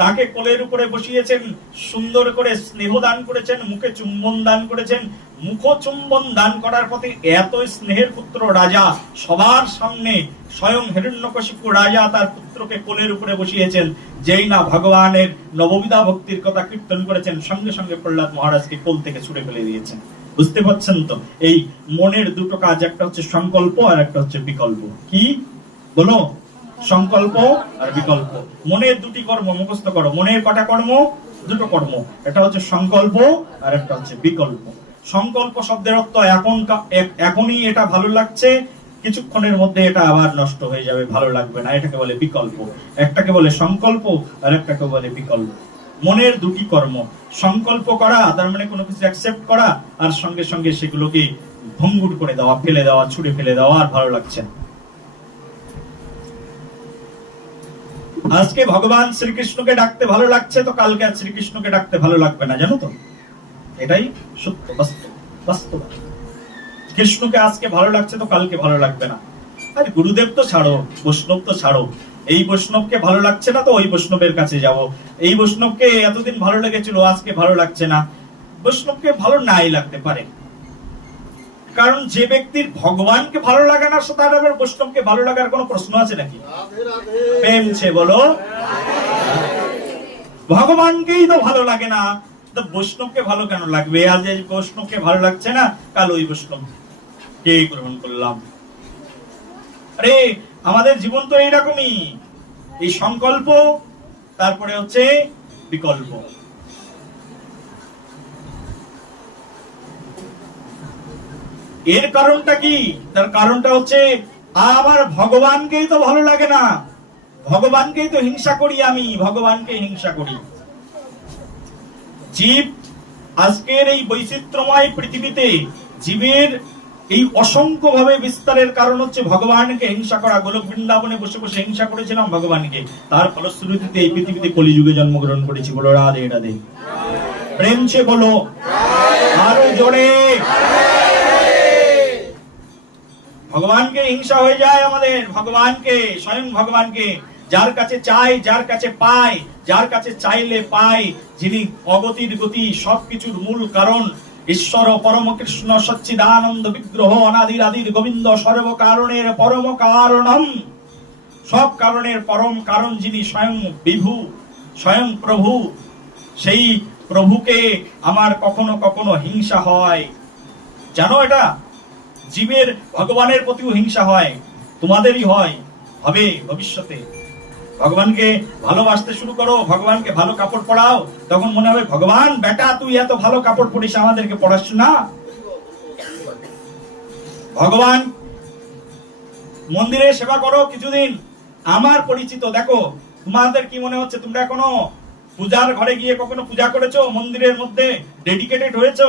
তাকে কোলের উপরে বসিয়েছেন, সুন্দর করে স্নেহ দান করেছেন, মুখে চুম্বন দান করেছেন। মুখ চুম্বন দান করার পথে এত স্নেহের পুত্র রাজা সবার সামনে স্বয়ং হিরণ্যকশিপু রাজা তার পুত্রকে কোলের উপরে বসিয়েছেন। যেই না ভগবানের নববিধা ভক্তির কথা কীর্তন করেছেন, সঙ্গে সঙ্গে প্রহ্লাদ মহারাজকে কোল থেকে ছুড়ে ফেলে দিয়েছেন। বুঝতে পারছেন তো? এই মনের দুটো কাজ, একটা হচ্ছে সংকল্প আর একটা হচ্ছে বিকল্প। কি বলো? সংকল্প আর বিকল্প। মনের দুটি কর্ম মুখস্থ করো। মনের কটা কর্ম? দুটো কর্ম, একটা হচ্ছে সংকল্প আর একটা হচ্ছে বিকল্প। সংকল্প শব্দের অর্থ এখনই এটা ভালো লাগছে, কিছুক্ষণের মধ্যে এটা আবার নষ্ট হয়ে যাবে, ভালো লাগবে না, এটাকে বলে বিকল্প। একটাকে বলে সংকল্প আর একটাকে বলে বিকল্প। মনের দুটি কর্ম, সংকল্প করা তার মানে কোনো কিছু অ্যাকসেপ্ট করা, আর সঙ্গে সঙ্গে সেগুলোকে ভঙ্গুর করে দেওয়া, ফেলে দেওয়া, ছুড়ে ফেলে দেওয়া, আর ভালো লাগছে না। আজকে ভগবান শ্রীকৃষ্ণকে ডাকতে ভালো লাগছে তো কালকে আর শ্রীকৃষ্ণকে ডাকতে ভালো লাগবে না, জানো তো? এটাই সত্য, বাস্তব। কৃষ্ণকে আজকে ভালো লাগছে তো কালকে ভালো লাগবে না। আর গুরুদেব তো ছাড়ো, বৈষ্ণব তো ছাড়ো। এই বৈষ্ণবকে ভালো লাগছে না তো ওই বৈষ্ণবের কাছে যাব। এই বৈষ্ণবকে এতদিন ভালো লেগেছিল, আজকে ভালো লাগছে না। বৈষ্ণবকে ভালো নাই লাগতে পারে, কারণ যে ব্যক্তির ভগবানকে ভালো লাগে না সে তার আবার বৈষ্ণবকে ভালো লাগার কোনো প্রশ্ন আছে নাকি? প্রেম সে বলো। ভগবানকেই তো ভালো লাগে না, তো বৈষ্ণবকে ভালো কেন লাগবে? আজ এই বৈষ্ণবকে ভালো লাগছে না, কাল ওই বৈষ্ণব কে গ্রহণ করলাম। আরে আমাদের জীবন তো এইরকমই, এই সংকল্প তারপরে হচ্ছে বিকল্প। এর কারণটা কি? তার কারণটা হচ্ছে আমার ভগবানকেই তো ভালো লাগে না, ভগবানকেই তো হিংসা করি, আমি ভগবানকে হিংসা করি। জীব আজকের এই বৈচিত্র্যময় পৃথিবীতে জীবের এই অসংখ্য ভাবে বিস্তারের কারণ হচ্ছে ভগবানকে হিংসা করা। গোলক বৃন্দাবনে বসে বসে হিংসা করেছিলাম ভগবানকে, তার ফলশ্রুতিতে এই পৃথিবীতে কলিযুগে জন্মগ্রহণ করেছি। বলো রাধে রাধে, প্রেম সে বলো, আরো জোরে। ভগবানকে হিংসা হয়ে যায় আমাদের, ভগবানকে, স্বয়ং ভগবানকে, যার কাছে চাই, যার কাছে পাই, যার কাছে চাইলে পাই, যিনি অগতির গতি, সবকিছুর মূল কারণ, ঈশ্বর পরম কৃষ্ণ সচ্চিদানন্দ বিগ্রহ, অনাদির আদির গোবিন্দ, সর্ব কারণের পরম কারণম, সব কারণের পরম কারণ যিনি, স্বয়ং বিভু, স্বয়ং প্রভু, সেই প্রভুকে আমার কখনো কখনো হিংসা হয়। জানো এটা? জীবের ভগবানের প্রতিও হিংসা হয়, তোমাদেরই হয়, হবে ভবিষ্যতে। ভগবানকে ভালোবাসতে শুরু করো, ভগবানকে ভালো কাপড় পরাও, তখন মনে হবে ভগবান বেটা তুই এত ভালো কাপড় পরিস, আমাদেরকে পড়াস না। ভগবান মন্দিরে সেবা করো কিছুদিন, আমার পরিচিত, দেখো তোমাদের কি মনে হচ্ছে তোমরা এখনো পূজার ঘরে গিয়ে কখনো পূজা করেছো? মন্দিরের মধ্যে ডেডিকেটেড হয়েছো?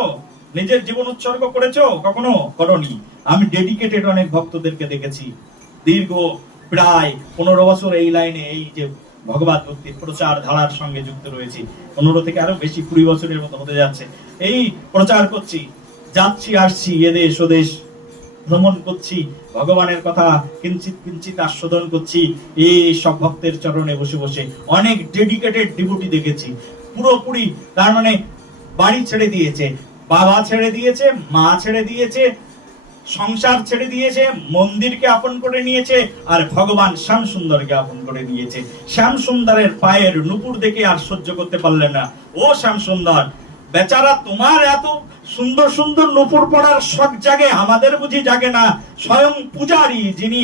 নিজের জীবন উৎসর্গ করেছো? কখনো করনি। আমি ডেডিকেটেড অনেক ভক্তদেরকে দেখেছি, দীর্ঘ প্রায় 15 বছর এই লাইনে, এই যে ভগবত ভক্তির প্রচার ধারার সঙ্গে যুক্ত রয়েছি। 15 থেকে আরো বেশি, 20 বছরের মতো হতে যাচ্ছে। এই প্রচার করছি, যাচ্ছি আসছি, এদেশ ওদেশ ভ্রমণ করছি, ভগবানের কথা কিঞ্চিত কিঞ্চিত আস্বাদন করছি, এই সব ভক্তের চরণে বসে বসে অনেক ডেডিকেটেড ডিভোটি দেখেছি। পুরোপুরি তার মানে বাড়ি ছেড়ে দিয়েছে, বাবা ছেড়ে দিয়েছে, মা ছেড়ে দিয়েছে, সংসার ছেড়ে দিয়েছে, মন্দিরকে আপন করে নিয়েছে, আর ভগবান শ্যাম সুন্দরকে আপন করে নিয়েছে। শ্যাম সুন্দরের পায়ের নুপুর দেখে আর সহ্য করতে পারলেন না। ও শ্যাম সুন্দর বেচারা, তোমার এত সুন্দর সুন্দর নুপুর পড়ার শখ জাগে, আমাদের বুঝি জাগে না? স্বয়ং পূজারী যিনি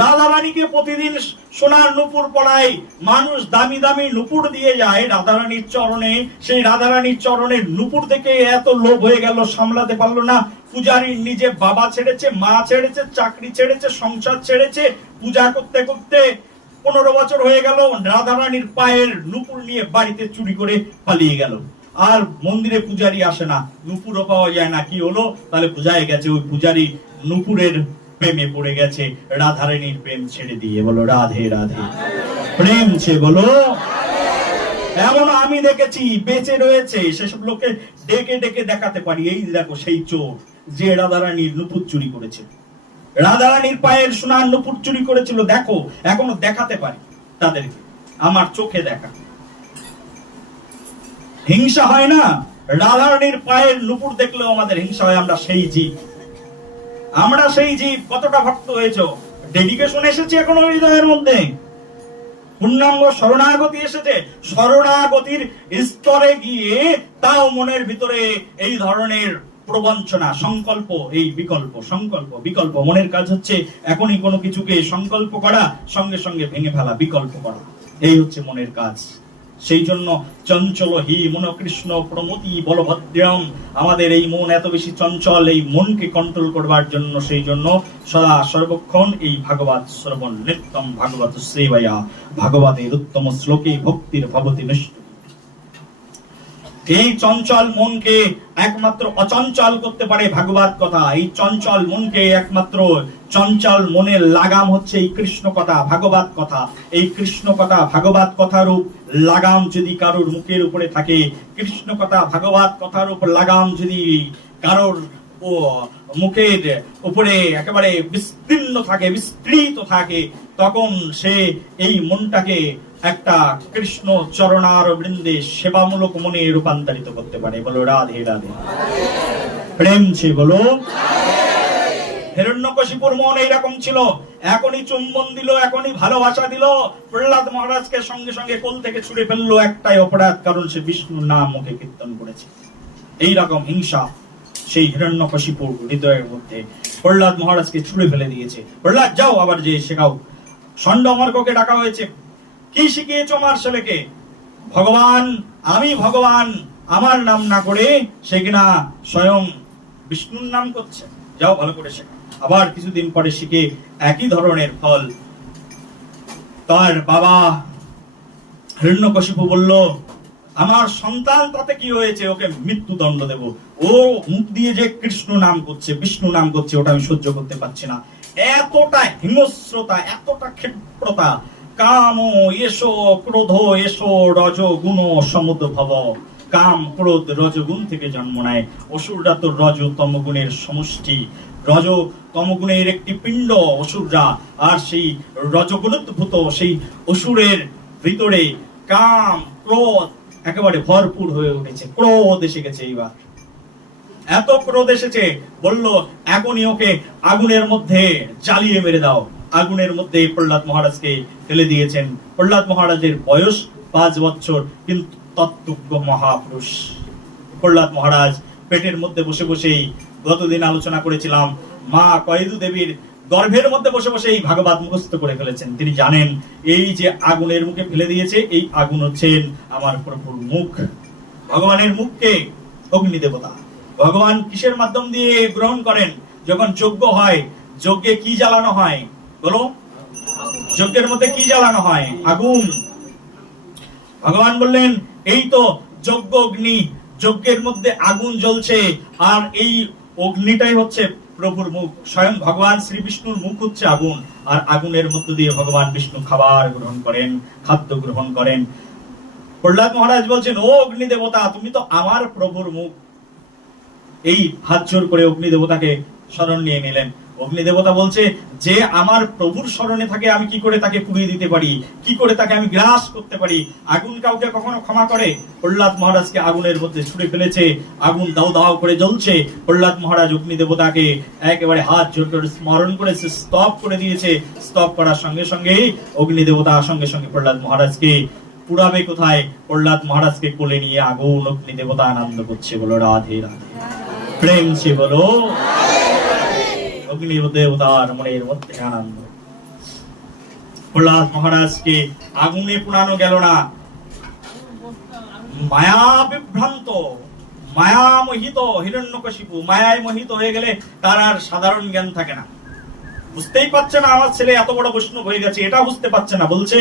রাধারানীকে প্রতিদিন সোনার নুপুর পড়ায়, মানুষ দামি দামি নুপুর দিয়ে যায় রাধারানীর চরণে, সেই রাধারানীর চরণের নুপুর দেখে এত লোভ হয়ে গেল, সামলাতে পারলো না। পূজারী নিজে বাবা ছেড়েছে, মা ছেড়েছে, চাকরি ছেড়েছে, সংসার ছেড়েছে, পূজা করতে করতে 15 বছর হয়ে গেল, রাধারানীর পায়ের নুপুর নিয়ে বাড়িতে চুরি করে পালিয়ে গেল। আর মন্দিরে পূজারি আসে না, নুপুরও পাওয়া যায় না। কি হলো? তাহলে পূজায় গেছে, ওই পূজারি নুপুরের প্রেমে পড়ে গেছে, রাধারানীর প্রেম ছেড়ে দিয়ে। বলো রাধে রাধে, প্রেম ছে বলো। এমন আমি দেখেছি, বেঁচে রয়েছে, সেসব লোকে ডেকে ডেকে দেখাতে পারি, এই দেখো সেই চোর যে রাধারানীর নুপুর চুরি করেছে, রাধারানীর পায়ের সোনার নুপুর চুরি করেছিল, দেখো এখনো দেখাতে পারি তাদেরকে, আমার চোখে দেখা। হিংসা হয় না? রাধারানীর পায়ের নুপুর দেখলেও আমাদের হিংসা হয়। আমরা সেই জীব, আমরা সেই জীব। কতটা ভক্ত হয়েছো? ডেডিকেশন এসেছে এখনো হৃদয়ের মধ্যে? পূর্ণাঙ্গ শরণাগতি এসেছে? শরণাগতির স্তরে গিয়ে তাও মনের ভিতরে এই ধরনের প্রবঞ্চনা, সংকল্প, এই বিকল্প, সংকল্প বিকল্প। মনের কাজ হচ্ছে এখনই কোনো কিছুকে সংকল্প করা, সঙ্গে সঙ্গে ভেঙে ফেলা, বিকল্প করা, এই হচ্ছে মনের কাজ। সেই জন্য চঞ্চল হি মন কৃষ্ণ প্রমতি বলভদ্রম, আমাদের এই মন এত বেশি চঞ্চল, এই মনকে কন্ট্রোল করবার জন্য সেই জন্য সদা সর্বক্ষণ এই ভাগবত শ্রবণ, নিত্যম ভাগবত সেবয়া, ভাগবতের উত্তম শ্লোকে ভক্তির ভবতি নিষ্ঠ। এই চঞ্চল মনকে একমাত্র অচঞ্চল করতে পারে ভাগবত কথা। এই চঞ্চল মনকে একমাত্র চঞ্চল মনের লাগাম হচ্ছে এই কৃষ্ণ কথা, ভাগবত কথা। এই কৃষ্ণ কথা, ভাগবত কথার লাগাম যদি কারোর মুখের উপরে থাকে, কৃষ্ণ কথা, ভাগবত কথার উপর লাগাম যদি কারোর ও মুখের উপরে একেবারে বিস্তীর্ণ থাকে, বিস্তৃত থাকে, তখন সে এই মনটাকে একটা কৃষ্ণ চরণার বৃন্দে সেবামূলক মনে রূপান্তরিত করতে পারে। বলো রাধে রাধে, প্রেম ছে বলো। হিরণ্যকশিপুর মন এইরকম ছিল, এখনই চুম্বন দিল, এখনই ভালোবাসা দিল, প্রহ্লাদ মহারাজকে সঙ্গে সঙ্গে কোল থেকে ছুড়ে ফেললো। একটাই অপরাধ, কারণ সে বিষ্ণুর নাম মুখে কীর্তন করেছে। এইরকম হিংসা সেই হিরণ্যকশিপুর হৃদয়ের মধ্যে প্রহ্লাদ মহারাজকে ছুড়ে ফেলে দিয়েছে। প্রহ্লাদ যাও, আবার যে শেখাও। ষণ্ডমার্গকে ডাকা হয়েছে, কি শিখিয়েছ আমার ছেলেকে? ভগবান, আমি ভগবান, আমার নাম না করে সে কিনা স্বয়ং বিষ্ণুর নাম করছে। যাও ভালো করে শেখা। আবার কিছুদিন পরে শিখে একই ধরনের ফল। তার বাবা হিরণ্যকশিপু বলল, আমার সন্তান তাতে কি হয়েছে, ওকে মৃত্যুদণ্ড দেব। ও মুখ দিয়ে যে কৃষ্ণ নাম করছে, বিষ্ণু নাম করছে, ওটা আমি সহ্য করতে পারছি না। এতটা হিংস্রতা, এতটা ক্ষিপ্রতা, কাম এসো, ক্রোধ এসো, রজ গুণ সমুদ্ভব, কাম ক্রোধ রজগুণ থেকে জন্ম নেয়। অসুররা তো রজ তমগুণের সমষ্টি, রজ তমগুণের একটি পিণ্ড অসুররা। আর সেই রজগুণোদ্ভূত সেই অসুরের ভিতরে কাম ক্রোধ একেবারে ভরপুর হয়ে উঠেছে। ক্রোধ এসে গেছে, এইবার এত ক্রোধ এসেছে, বলল এখনই ওকে আগুনের মধ্যে জ্বালিয়ে মেরে দাও। আগুনের মধ্যে প্রহ্লাদ মহারাজকে ফেলে দিয়েছেন। প্রহ্লাদ মহারাজের বয়স 5 বছর, কিন্তু তত্ত্বজ্ঞ মহাপুরুষ। প্রহ্লাদ মহারাজ পেটের মধ্যে বসে বসেই, গতদিন আলোচনা করেছিলাম, মা কয়েদু দেবীর গর্ভের মধ্যে বসে বসে এই ভাগবত মুখস্থ করে ফেলেছেন। তিনি জানেন এই যে আগুনের মুখে ফেলে দিয়েছে, এই আগুন হচ্ছেন আমার প্রভুর মুখ। ভগবানের মুখকে অগ্নি দেবতা ভগবান কিসের মাধ্যম দিয়ে গ্রহণ করেন? যখন যজ্ঞ হয়, যজ্ঞে কি জ্বালানো হয় বলো? যজ্ঞের মধ্যে কি জ্বালানো হয়? আগুন। ভগবান বললেন এই তো যজ্ঞ অগ্নি, যজ্ঞের মধ্যে আগুন জ্বলছে, আর এই অগ্নিটাই হচ্ছে প্রভুর মুখ। স্বয়ং ভগবান শ্রী বিষ্ণুর মুখ হচ্ছে আগুন, আর আগুনের মধ্য দিয়ে ভগবান বিষ্ণু খাবার গ্রহণ করেন, খাদ্য গ্রহণ করেন। প্রহ্লাদ মহারাজ বলছেন, ও অগ্নি দেবতা, তুমি তো আমার প্রভুর মুখ। এই হাত জোর করে অগ্নি দেবতাকে শরণ নিয়ে নিলেন। অগ্নি দেবতা বলছে, যে আমার প্রভুর শরণে থাকে আমি কি করে তাকে পুড়িয়ে দিতে পারি, কি করে তাকে আমি গ্রাস করতে পারি? আগুন কাউকে কখনো ক্ষমা করে? প্রহ্লাদ মহারাজকে আগুনের মধ্যে ছুড়ে ফেলেছে, আগুন দাউ দাউ করে জ্বলছে। প্রহ্লাদ মহারাজ অগ্নি দেবতাকে একেবারে হাত জোর করে স্মরণ করেছে, স্তব করে দিয়েছে। স্তব করার সঙ্গে সঙ্গে অগ্নি দেবতা সঙ্গে সঙ্গে প্রহ্লাদ মহারাজকে পুড়াবে কোথায়? প্রহ্লাদ মহারাজকে কোলে নিয়ে আগুন অগ্নি দেবতা আনন্দ করছে। বলো রাধে রাধে, প্রেম সে বলো। অগ্নি দেবতার মনের মধ্যে আনন্দ। প্রহ্লাদ মহারাজকে আগুনে পুরানো গেল না। মায়া বিভ্রান্ত, মায়া মোহিত হিরণ্যকশিপু মায়ায় মোহিত হয়ে গেলে তার আর সাধারণ জ্ঞান থাকে না। বুঝতেই পারছে না আমার ছেলে এত বড় বৈষ্ণব হয়ে গেছে, এটা বুঝতে পারছে না। বলছে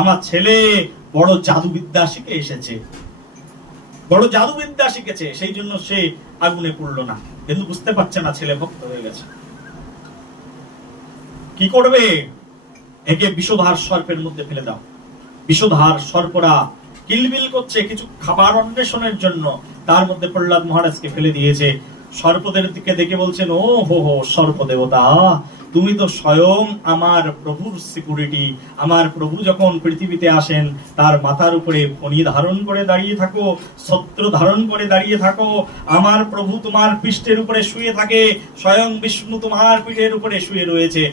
আমার ছেলে বড় জাদুবিদ্যা শিখে এসেছে, বড় জাদুবিদ্যা শিখেছে, সেই জন্য সে আগুনে পড়লো না। কিন্তু বুঝতে পারছে না ছেলে ভক্ত হয়ে গেছে। কি করবে? একে বিষধার সর্পের মধ্যে ফেলে দাও। বিষধার সর্পরা কিলবিল করছে কিছু খাবার অন্বেষণের জন্য, তার মধ্যে প্রহ্লাদ মহারাজকে ফেলে দিয়েছে। সর্পদের দিকে দেখে বলছেন, ও হো হো সর্প দেবতা, তুমি তো স্বয়ং আমার প্রভুর সিকিউরিটি। আমার প্রভু যখন পৃথিবীতে আসেন, তার মাথার উপরে ফণি ধারণ করে দাঁড়িয়ে থাকো, ছত্র ধারণ করে দাঁড়িয়ে থাকো। আমার প্রভু তোমার পৃষ্ঠের উপরে শুয়ে থাকে, স্বয়ং বিষ্ণু তোমার পিঠের উপরে শুয়ে রয়েছে।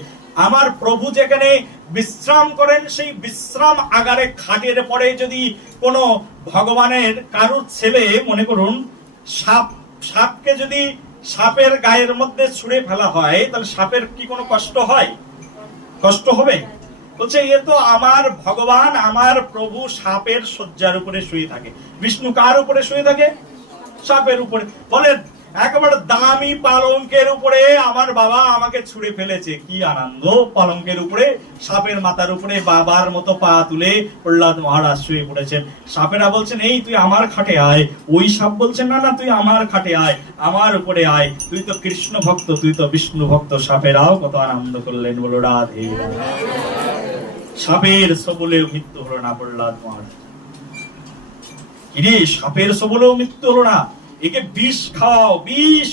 আমার প্রভু যেখানে বিশ্রাম করেন, সেই বিশ্রাম আগারে খাটের পরে যদি কোনো ভগবানের কারুর ছেলে, মনে করুন সাপকে যদি সাপের গায়ের মধ্যে ছুঁড়ে ফেলা হয়, তাহলে সাপের কি কোনো কষ্ট হয়? কষ্ট হবে? বলছে এ তো আমার ভগবান, আমার প্রভু সাপের শয্যার উপরে শুয়ে থাকে। বিষ্ণু কার উপরে শুয়ে থাকে? সাপের উপরে। বলে একেবারে দামি পালঙ্কের উপরে আমার বাবা আমাকে ছুঁড়ে ফেলেছে, কি আনন্দ! পালঙ্কের উপরে সাপের মাথার উপরে বাবার মতো পা তুলে প্রহ্লাদ মহারাজ শুয়ে পড়েছেন। সাপেরা বলছেন, এই তুই আমার খাটে আয়। ওই সাপ বলছেন, না না তুই আমার খাটে আয়, আমার উপরে আয়, তুই তো কৃষ্ণ ভক্ত, তুই তো বিষ্ণু ভক্ত। সাপেরাও কত আনন্দ করলেন। বলো রাধে। সাপের সবলেও মৃত্যু হলো না প্রহ্লাদ মহারাজ। কিরে, সাপের সবলেও মৃত্যু হলো না? একে বিষ খাও, বিষ।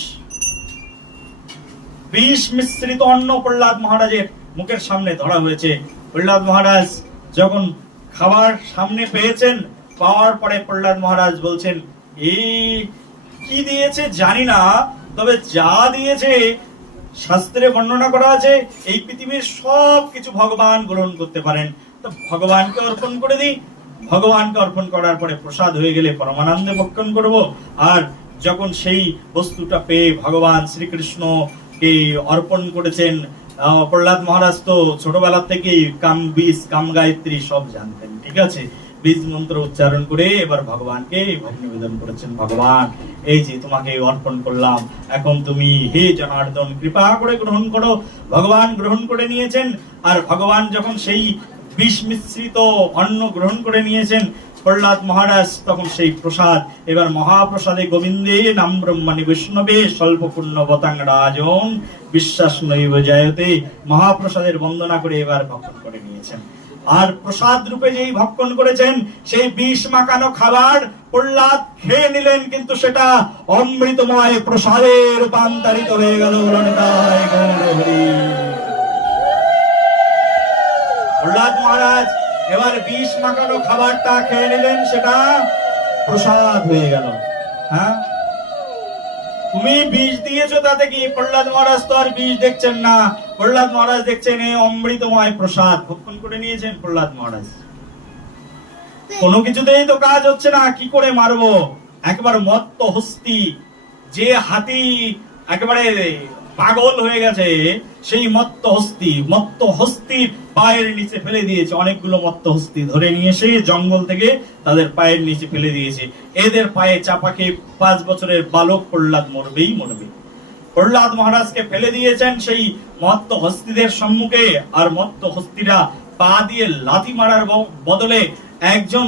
বিষ মিশ্রিত অন্ন প্রহ্লাদ মহারাজের মুখের সামনে ধরা হয়েছে। প্রহ্লাদ মহারাজ যখন খাবার সামনে পেয়েছেন, পাওয়ার পরে প্রহ্লাদ মহারাজ বলছেন, এই কি দিয়েছে জানি না, তবে যা দিয়েছে শাস্ত্রে বর্ণনা করা আছে এই পৃথিবীর সব কিছু ভগবান গ্রহণ করতে পারেন, তো ভগবানকে অর্পণ করে দিই। ভগবানকে অর্পণ করার পরে প্রসাদ হয়ে গেলে পরমানন্দে ভক্ষণ করব। আর যখন সেই বস্তুটা পেয়ে ভগবান শ্রীকৃষ্ণকে অর্পণ করেছেন, প্রহ্লাদ মহারাজ তো ছোটবেলা থেকেই কাম বীজ কাম গায়ত্রী সব জানতেন, ঠিক আছে? বীজ মন্ত্র উচ্চারণ করে এবার ভগবানকে ভোগ নিবেদন করেছেন। ভগবান, এই যে তোমাকে অর্পণ করলাম, এখন তুমি হে জনার্দন কৃপা করে গ্রহণ করো। ভগবান গ্রহণ করে নিয়েছেন। আর ভগবান যখন সেই বিষ মিশ্রিত অন্ন গ্রহণ করে নিয়েছেন, প্রহ্লাদ মহারাজ তখন সেই প্রসাদ, এবার মহাপ্রসাদে গোবিন্দে নাম ব্রহ্মণি বৈষ্ণবে স্বল্প পুণ্য বতাং রাজন বিশ্বাস নৈব জায়তে, মহাপ্রসাদের বন্দনা করে এবার ভক্ষণ করে নিয়েছেন। আর প্রসাদ রূপে যেই ভক্ষণ করেছেন সেই বিষ মাখানো খাবার প্রহ্লাদ খেয়ে নিলেন, কিন্তু সেটা অমৃতময় প্রসাদে রূপান্তরিত হয়ে গেল। প্রহ্লাদ মহারাজ এবার বিষ মাখানো খাবারটা খেয়ে নিলেন, সেটা প্রসাদ হয়ে গেল। হ্যাঁ, তুমি বিষ দিয়েছো তাতে কি? প্রহ্লাদ মহারাজ তো আর বিষ দেখছেন না, প্রহ্লাদ মহারাজ দেখছেন এই অমৃতময় প্রসাদ ভক্ষণ করে নিয়েছেন। প্রহ্লাদ মহারাজ কোনো কিছুতেই তো কাজ হচ্ছে না, কি করে মারবো? একবার মত্ত হস্তি, যে হাতি একেবারে পাগল হয়ে গেছে, সেই মত্ত হস্তির পায়ের নিচে ফেলে দিয়েছে। অনেকগুলো মত্ত হস্তি ধরে নিয়ে এসে জঙ্গল থেকে তাদের পায়ের নিচে ফেলে দিয়েছে। এদের পায়ে চাপা খেয়ে 5 বছরের বালক প্রহ্লাদ মরবেই মরবে। প্রহ্লাদ মহারাজকে ফেলে দিয়েছেন সেই মত্ত হস্তিদের সম্মুখে, আর মত্ত হস্তিরা পা দিয়ে লাথি মারার বদলে একজন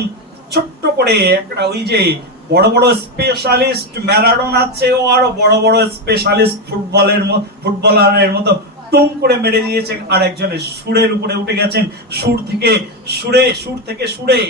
ছোট্ট করে একটা ওই যে বড় বড় স্পেশালিস্ট ম্যারাডোনা আছে, ও আরো বড় বড় স্পেশালিস্ট ফুটবলারের মতো টুম করে মেরে দিয়েছেন। আর একজনের সুরের উপরে উঠে গেছেন, সুর থেকে সুরে,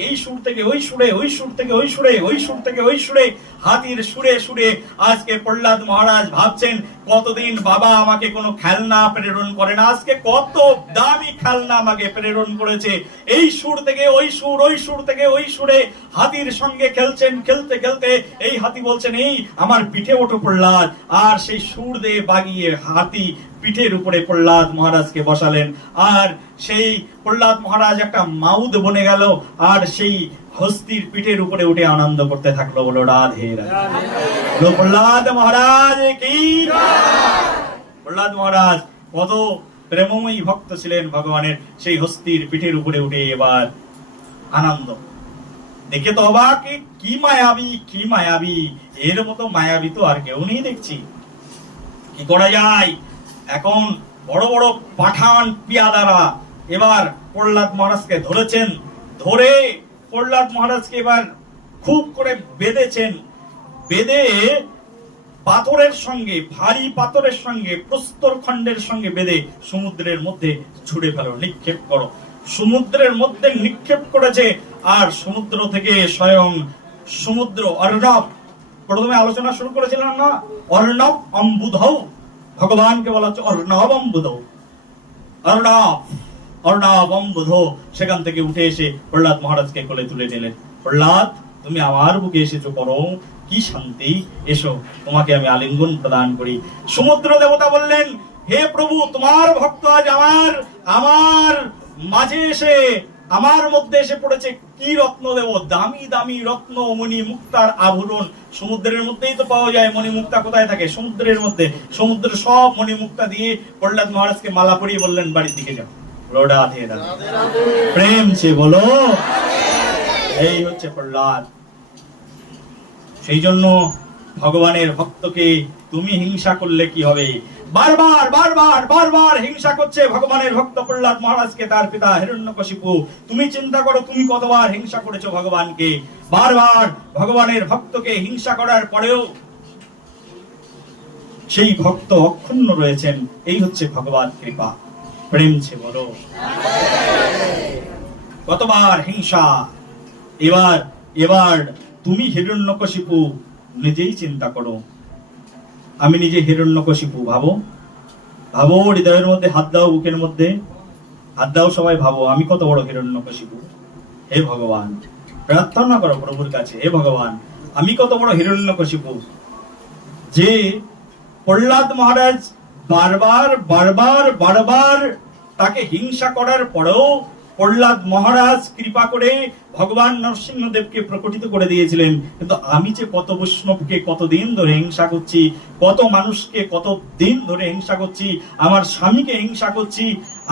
এই সুর থেকে ওই সুরে, ওই সুর থেকে ওই সুরে, ওই সুর থেকে ওই সুরে, হাতির সুরে সুরে। আজকে প্রহ্লাদ মহারাজ ভাবছেন, কতদিন বাবা আমাকে কোনো খেলনা প্রেরণ করে না, আজকে কত দামি খেলনা আমাকে প্রেরণ করেছে। এই সুর থেকে ওই সুর, ওই সুর থেকে ওই সুরে হাতির সঙ্গে খেলছেন। খেলতে খেলতে এই হাতি বলছেন, এই আমার পিঠে ওঠো প্রহ্লাদ। আর সেই সুর দিয়ে বাগিয়ে হাতি পিঠের উপরে প্রহ্লাদ মহারাজকে বসালেন। আর সেই প্রহ্লাদ মহারাজ একটা মাউদ বনে গেল, আর সেই হস্তির পিঠের উপরে উঠে আনন্দ করতে থাকলো। বলো রাধে রাধে। প্রহ্লাদ মহারাজ কি? প্রহ্লাদ মহারাজ কত প্রেমময়ী ভক্ত ছিলেন ভগবানের, সেই হস্তির পিঠের উপরে উঠে এবার আনন্দ দেখে তো অবাক, কি মায়াবী, কি মায়াবী, এর মতো মায়াবী তো আর কেউ নেই দেখছি। কি করা যায়? এখন বড় বড় পাঠান পিয়াদারা এবার প্রহ্লাদ মহারাজকে ধরেছেন, ধরে প্রহ্লাদ মহারাজকে এবার খুব করে বেঁধেছেন। বেঁধে পাথরের সঙ্গে, ভারী পাথরের সঙ্গে, প্রস্তর খণ্ডের সঙ্গে বেঁধে সমুদ্রের মধ্যে ছুড়ে ফেলো, নিক্ষেপ করো। সমুদ্রের মধ্যে নিক্ষেপ করেছে, আর সমুদ্র থেকে স্বয়ং সমুদ্র অর্ণব, প্রথমে আলোচনা শুরু করেছিলাম না, অর্ণব অম্বুধৌ, ভগবানকে বলা হচ্ছে অর্ণব অম্বুধৌ, অর্ণব অম্বুধৌ। সেখান থেকে উঠে এসে প্রহ্লাদ মহারাজকে কোলে তুলে নিলেন। প্রহ্লাদ, তুমি আমার বুকে এসেছো, পরম কি শান্তি, এসো তোমাকে আমি আলিঙ্গন প্রদান করি। সমুদ্র দেবতা বললেন, হে প্রভু, তোমার ভক্ত আজ আমার মাঝে এসে, আমার মধ্যে এসে পড়েছে। কি রত্ন দেব? দামি দামি রত্ন, মণি মুক্তার আভরণ। সমুদ্রের মধ্যেই তো পাওয়া যায় মণি মুক্তা। কোথায় থাকে? সমুদ্রের মধ্যে। সমুদ্র সব মণি মুক্তা দিয়ে প্রহ্লাদ মহারাজকে মালা পরিয়ে বললেন, বাড়ির দিকে যাও। রাধে রাধে, প্রেম সে বলো। এই হচ্ছে প্রহ্লাদ। সেই জন্য ভগবানের ভক্তকে তুমি হিংসা করলে কি হবে? বারবার বারবার বারবার হিংসা করছে ভগবানের ভক্ত প্রহ্লাদ মহারাজকে তার পিতা হিরণ্যকশিপু। তুমি চিন্তা করো, তুমি কতবার হিংসা করেছো ভগবানকে। বারবার ভগবানের ভক্তকে হিংসা করার পরেও সেই ভক্ত অক্ষুণ্ণ রয়েছেন। এই হচ্ছে ভগবান কৃপা। প্রেম সে বলো। কতবার হিংসা। এবার তুমি হিরণ্যকশিপু নিজেই চিন্তা করো। আমি নিজে হিরণ্যকশিপু। ভাবো হৃদয়ের মধ্যে হাত দাও, বুকের মধ্যে হাত দাও, সবাই ভাবো আমি কত বড় হিরণ্যকশিপু। হে ভগবান, প্রার্থনা করো প্রভুর কাছে, হে ভগবান আমি কত বড় হিরণ্যকশিপু। যে প্রহ্লাদ মহারাজ বারবার বারবার বারবার তাকে হিংসা করার পরেও প্রহ্লাদ মহারাজ কৃপা করে ভগবান নরসিংহদেবকে প্রকটিত করে দিয়েছিলেন। কিন্তু আমি যে কত বৈষ্ণবকে কতদিন ধরে হিংসা করছি, কত মানুষকে কত দিন ধরে হিংসা করছি, আমার স্বামীকে হিংসা করছি,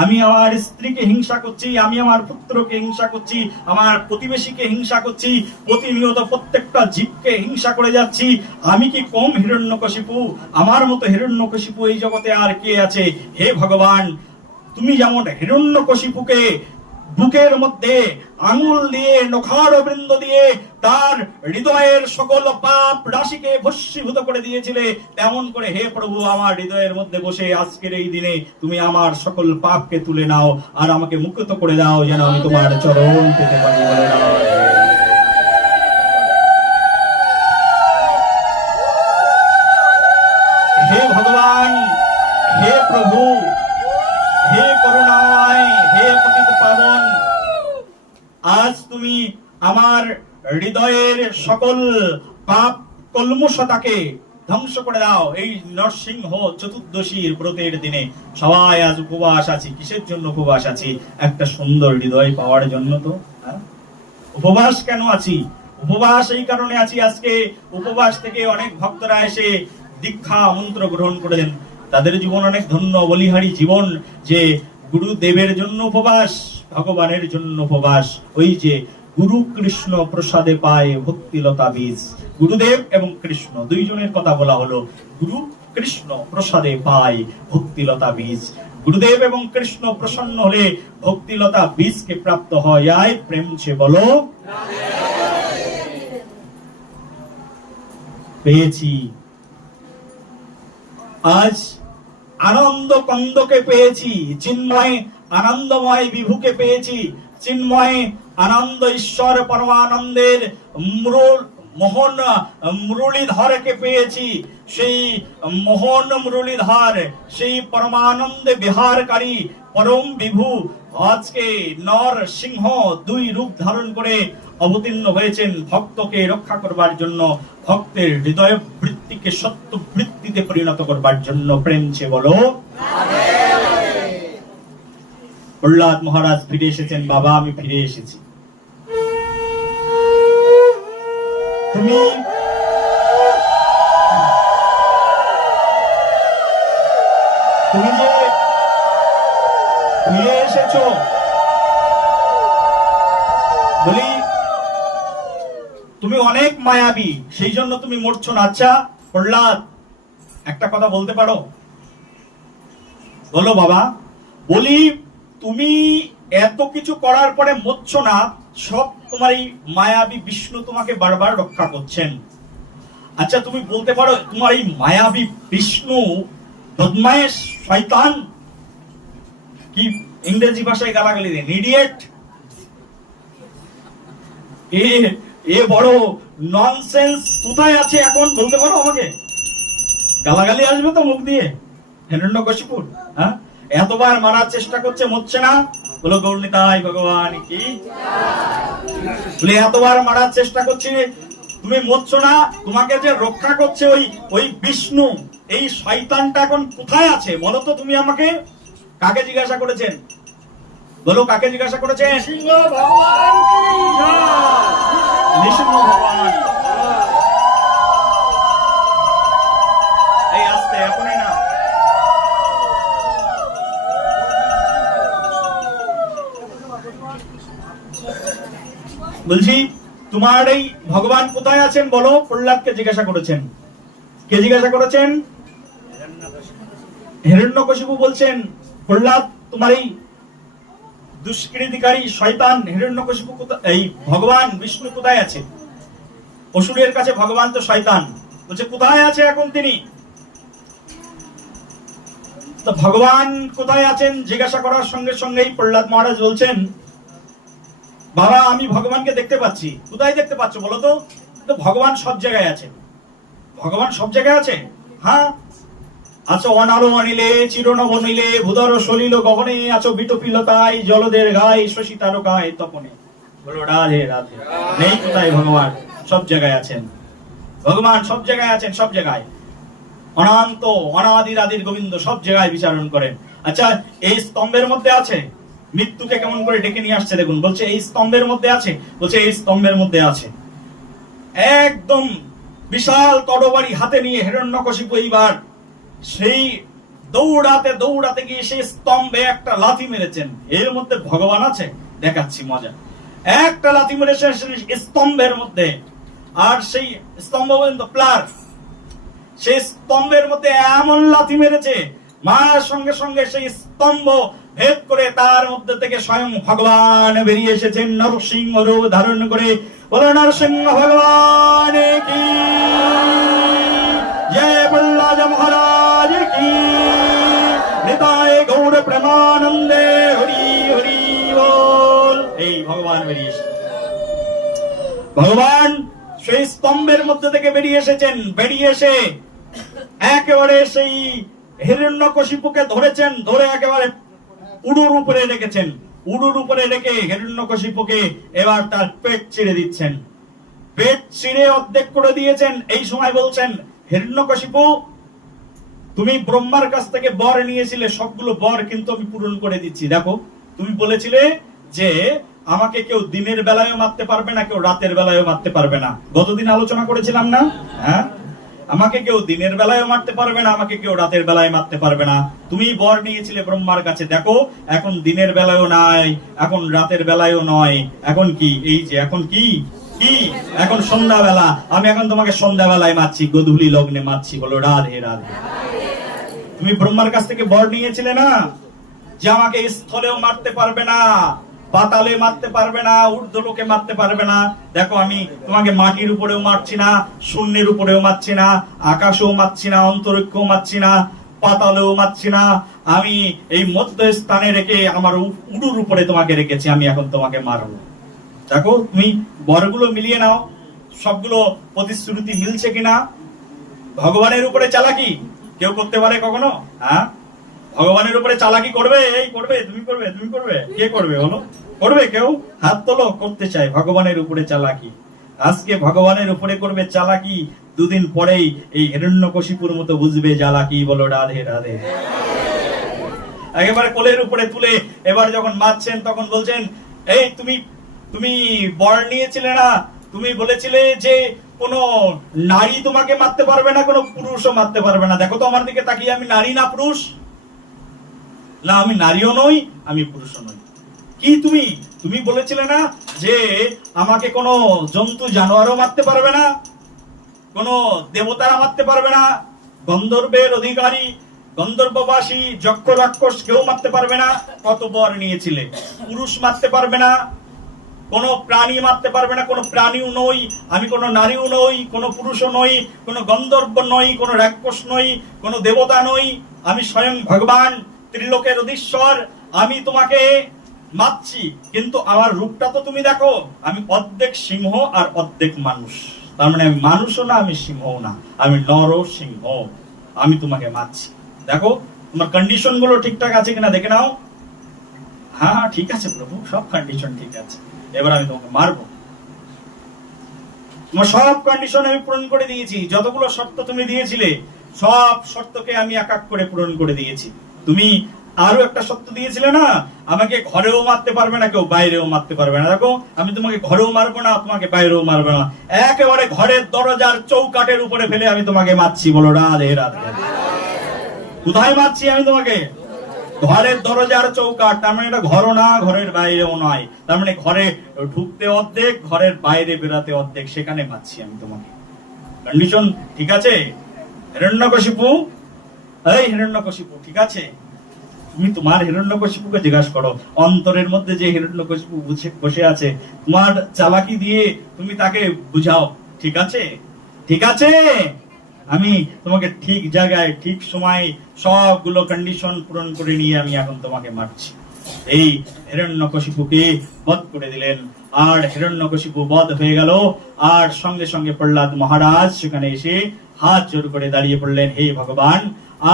আমি আমার স্ত্রীকে হিংসা করছি, আমি আমার পুত্রকে হিংসা করছি, আমার প্রতিবেশীকে হিংসা করছি, প্রতিনিয়ত প্রত্যেকটা জীবকে হিংসা করে যাচ্ছি। আমি কি কম হিরণ্যকশিপু? আমার মতো হিরণ্যকশিপু এই জগতে আর কে আছে? হে ভগবান, তুমি যেমন হিরণ্যকশিপুকে বুকের মধ্যে আঙুল দিয়ে, নখার বৃন্দ দিয়ে তার হৃদয়ের সকল পাপ রাশিকে ভস্মীভূত করে দিয়েছিলে, তেমন করে হে প্রভু আমার হৃদয়ের মধ্যে বসে আজকের এই দিনে তুমি আমার সকল পাপকে তুলে নাও আর আমাকে মুক্ত করে দাও, যেন আমি তোমার চরণ পেতে পারি। বলে দাও হে ভগবান, হে প্রভু, হে করুণাময়, হে পতিত পাবন, আজ তুমি আমার হৃদয়ের সকল পাপ কলমশতাকে ধ্বংস করে দাও। এই নরসিংহ চতুর্দশীর ব্রতের দিনে সবাই আজ উপবাস আছি। কিসের জন্য উপবাস আছি? একটা সুন্দর হৃদয় পাওয়ার জন্য। তো উপবাস কেন আছি? উপবাস এই কারণে আছি, আজকে উপবাস থেকে অনেক ভক্তরা এসে দীক্ষা মন্ত্র গ্রহণ করেছেন। তাদের জীবন অনেক ধন্য, বলিহারি জীবন, যে গুরুদেবের জন্য উপবাস, ভগবানের জন্য উপবাস। ওই যে গুরু কৃষ্ণ প্রসাদে পায় ভক্তিলতা বীজ, গুরুদেব এবং কৃষ্ণ দুইজনের কথা বলা হলো। গুরু কৃষ্ণ প্রসাদে পায় ভক্তিলতা বীজ, গুরুদেব এবং কৃষ্ণ প্রসন্ন হলে ভক্তিলতা বীজকে প্রাপ্ত হয়। আয় প্রেম সে বলো পেয়েছি। আজ আনন্দ কন্দকে পেয়েছি, চিন্ময় আনন্দময় বিভুকে পেয়েছি, চিন্ময় আনন্দ ঈশ্বর পরমানন্দের মোহন মুরলীধরকে পেয়েছি। সেই মোহন মুরলীধর, সেই পরমানন্দে বিহারকারী পরম বিভু আজকে নর সিংহ দুই রূপ ধারণ করে অবতীর্ণ হয়েছেন ভক্তকে রক্ষা করবার জন্য, ভক্তের হৃদয় বৃত্তিকে সত্য বৃত্তিতে পরিণত করবার জন্য। প্রেম সে বলো। প্রহ্লাদ মহারাজ ফিরে এসেছেন। বাবা আমি ফিরে এসেছি। তুমি যে ফিরে এসেছো, বলি তুমি অনেক মায়াবী, সেই জন্য তুমি মরছো না। আচ্ছা প্রহ্লাদ, একটা কথা বলতে পারো? বলো বাবা। বলি তুমি এত কিছু করার পরে মরছো না, সব তোমার এই মায়াবী বিষ্ণু তোমাকে বারবার রক্ষা করছেন। আচ্ছা তুমি বলতে পারো তোমার এই মায়াবী বিষ্ণু বদমায়েশ শয়তান, কি ইংরেজি ভাষায় গালাগালি দেন, ইডিয়েট, এ বড় ননসেন্স কোথায় আছে এখন বলতে পারো আমাকে? গালাগালি আসবে তো মুখ দিয়ে। হিরণ্যকশিপুর এতবার মারার চেষ্টা করছে, মরছে না। বলো গৌরনিতাই ভগবান কি। বলে এতবার মারার চেষ্টা করছে, তুমি মরছো না, তোমাকে যে রক্ষা করছে ওই বিষ্ণু, এই শয়তানটা এখন কোথায় আছে বলো তো তুমি আমাকে? কাকে জিজ্ঞাসা করেছেন? বলো কাকে জিজ্ঞাসা করেছেন? নৃসিংহ ভগবান। এই আস্তে, এখনই না। বলছি তোমার এই ভগবান কোথায় আছেন বলো? প্রহ্লাদকে জিজ্ঞাসা করেছেন। কে জিজ্ঞাসা করেছেন? হিরণ্যকশিপু বলছেন প্রহ্লাদ তোমার এই দুষ্কৃতিকারী শয়তান হিরণ্যকশিপু এই ভগবান বিষ্ণু কোথায় আছে? অসুরের কাছে ভগবান তো শয়তান, বলছে কোথায় আছে এখন তিনি? তো ভগবান কোথায় আছেন জিজ্ঞাসা করার সঙ্গে সঙ্গেই প্রহ্লাদ মহারাজ বলছেন বাবা আমি ভগবানকে দেখতে পাচ্ছি। কোথায় দেখতে পাচ্ছ বলো তো? ভগবান সব জায়গায় আছে। ভগবান সব জায়গায় আছে? হ্যাঁ আছো অনারো অনিলে চিরনব নীলে ভূধর সলিল গগনে আছো বিটপিলতায় জলদের গায়ে শশী তারকায় তপনে। বলো রাধে রাধে। নেই কোথায় ভগবান? সব জায়গায় আছেন। ভগবান সব জায়গায় আছেন, সব জায়গায়। অনন্ত অনাদির আদির গোবিন্দ সব জায়গায় বিচারণ করেন। আচ্ছা এই স্তম্ভের মধ্যে আছে। মৃত্যুকে কেমন করে ডেকে নিয়ে আসছে দেখুন। বলছে এই স্তম্ভের মধ্যে আছে। বলছে এই স্তম্ভের মধ্যে আছে। একদম বিশাল তরবারি হাতে নিয়ে হিরণ্যকশিপু এইবার সেই দৌড়াতে দৌড়াতে গিয়ে সেই স্তম্ভে একটা লাথি মেরেছেন। এর মধ্যে ভগবান আছে? দেখাচ্ছি মজা। একটা লাথি মেরেছেন স্তম্ভের মধ্যে, আর সেই স্তম্ভ পর্যন্ত প্লার। সেই স্তম্ভের মধ্যে এমন লাথি মেরেছে, মার সঙ্গে সঙ্গে সেই স্তম্ভ ভেদ করে তার মধ্যে থেকে স্বয়ং ভগবান বেরিয়ে এসেছেন নরসিংহ রূপ ধারণ করে। बोलो नरसिंह भगवान की जय, प्रहलाद महाराज की निताय गौर प्रेमानंदे हरि हरि बोल। এই ভগবান বেরিয়ে এসেছেন, ভগবান সেই স্তম্ভের মধ্যে থেকে বেরিয়ে এসেছেন। বেরিয়ে এসে একেবারে সেই হিরণ্যকশিপুকে ধরেছেন, ধরে একেবারে উড়ুর উপরে রেখেছেন। উড়ুর উপরে রেখে হিরণ্যকশিপুকে এবার তার পেট ছিঁড়ে দিচ্ছেন। পেট ছিঁড়ে অর্ধেক করে দিয়েছেন। এই সময় বলছেন, হিরণ্যকশিপু তুমি ব্রহ্মার কাছ থেকে বর নিয়েছিলে, সবগুলো বর কিন্তু আমি পূরণ করে দিচ্ছি। দেখো, তুমি বলেছিলে যে আমাকে কেউ দিনের বেলায়ও মারতে পারবে না, কেউ রাতের বেলায়ও মারতে পারবে না। গতদিন আলোচনা করেছিলাম না? হ্যাঁ, আমাকে কেউ দিনের বেলায়ও মারতে পারবে না, আমাকে কেউ রাতের বেলায় মারতে পারবে না। তুমি বর নিয়েছিলে ব্রহ্মার কাছে, দেখো এখন দিনের বেলায়ও নাই, এখন রাতের বেলায়ও নয়, এখন কি? এই যে এখন কি কি এখন সন্ধ্যাবেলা। আমি এখন তোমাকে সন্ধ্যাবেলায় মারছি, গোধূলি লগ্নে মারছি। বলো রাধে রাধে। তুমি ব্রহ্মার কাছ থেকে বর নিয়েছিলে না যে আমাকে স্থলেও মারতে পারবে না, পাতালে মারতে পারবে না, ঊর্ধ্বলোকে মারতে পারবে না। দেখো আমি তোমাকে মাটির উপরেও মারছি না, শূন্যের উপরেও মারছি না, আকাশেও মারছি না, অন্তরিক্ষও মারছি না, পাতালেও মারছি না। আমি এই মধ্য স্থানে রেখে আমার উড়ুর উপরে তোমাকে রেখেছি, আমি এখন তোমাকে মারবো। দেখো তুমি বরগুলো মিলিয়ে নাও, সবগুলো প্রতিশ্রুতি মিলছে কিনা। ভগবানের উপরে চালাকি কেউ করতে পারে কখনো? হ্যাঁ, ভগবানের উপরে চালাকি করবে? এই করবে, তুমি করবে, তুমি করবে, কে করবে বলো? করবে কেউ? হাত তোলো, করতে চাই ভগবানের উপরে চালাকি। আজকে ভগবানের উপরে করবে চালাকি, দুদিন পরেই এই হিরণ্যকশিপুর মতো বুঝবে জ্বালাকি। বলো রাধে রাধে। একেবারে কোলের উপরে তুলে এবার যখন মারছেন তখন বলছেন, এই তুমি তুমি বর নিয়েছিলে না, তুমি বলেছিলে যে কোন নারী তোমাকে মারতে পারবে না, কোন পুরুষও মারতে পারবে না। দেখো তো আমার দিকে তাকিয়ে, আমি নারী না পুরুষ? না, আমি নারীও নই, আমি পুরুষও নই। কি তুমি তুমি বলেছিলে না যে আমাকে কোন জন্তু জানোয়ারও মারতে পারবে না, কোন দেবতারা মারতে পারবে না, গন্ধর্বের অধিকারী গন্ধর্ববাসী যক্ষ রাক্ষস কেউ মারতে পারবে না। কত বর নিয়েছিলে? পুরুষ মারতে পারবে না, কোন প্রাণী মারতে পারবে না, কোন প্রাণীও নই আমি, কোন নারীও নই, কোন পুরুষও নই, কোন গন্ধর্ব নই, কোন রাক্ষস নই, কোন দেবতা নই, আমি স্বয়ং ভগবান ত্রিলোকের অধীশ্বর। আমি তোমাকে মারছি, কিন্তু আমার রূপটা তো তুমি দেখো, আমি অর্ধেক সিংহ আর অর্ধেক মানুষ। তার মানে আমি মানুষও না, আমি সিংহও না, আমি নর সিংহ। আমি তোমাকে মারছি, দেখো তোমার কন্ডিশন গুলো ঠিকঠাক আছে কিনা দেখে নাও। হ্যাঁ ঠিক আছে প্রভু, সব কন্ডিশন ঠিক আছে, এবার আমি তোমাকে মারবো। তোমার সব কন্ডিশন আমি পূরণ করে দিয়েছি, যতগুলো শর্ত তুমি দিয়েছিলে সব শর্তকে আমি এক এক করে পূরণ করে দিয়েছি। তুমি আরো একটা শর্ত দিয়েছিলে না, আমাকে ঘরেও মারতে পারবে না কেউ, বাইরেও মারতে পারবে না। দেখো আমি তোমাকে ঘরেও মারবো না, তোমাকে বাইরেও মারবো না, একেবারে ঘরের দরজার চৌকাটের উপরে ফেলে আমি তোমাকে মারছি। বলো রাধে রাধে। কোথায় মারছি আমি তোমাকে? ঘরের দরজার চৌকাট। তার মানে এটা ঘরও না, ঘরের বাইরেও নয়, তার মানে ঘরে ঢুকতে অর্ধেক, ঘরের বাইরে বেরাতে অর্ধেক, সেখানে পাচ্ছি আমি তোমাকে। কন্ডিশন ঠিক আছে? হিরণ্যকশিপু, এই হিরণ্যকশিপু ঠিক আছে? তুমি তোমার হিরণ্যকশিপুকে জিজ্ঞাসা করো, অন্তরের মধ্যে যে হিরণ্যকশিপু বসে আছে, তোমার চালাকি দিয়ে তুমি তাকে বুঝাও। ঠিক আছে? ঠিক আছে? আমি তোমাকে ঠিক জায়গায় ঠিক সময় সবগুলো কন্ডিশন পূরণ করে নিয়ে আমি এখন তোমাকে মারছি। এই হিরণ্যকশিপুকে বধ করে দিলেন, আর হিরণ্যকশিপু বধ হয়ে গেল। আর সঙ্গে সঙ্গে প্রহ্লাদ মহারাজ সেখানে এসে হাত জোর করে দাঁড়িয়ে পড়লেন, হে ভগবান।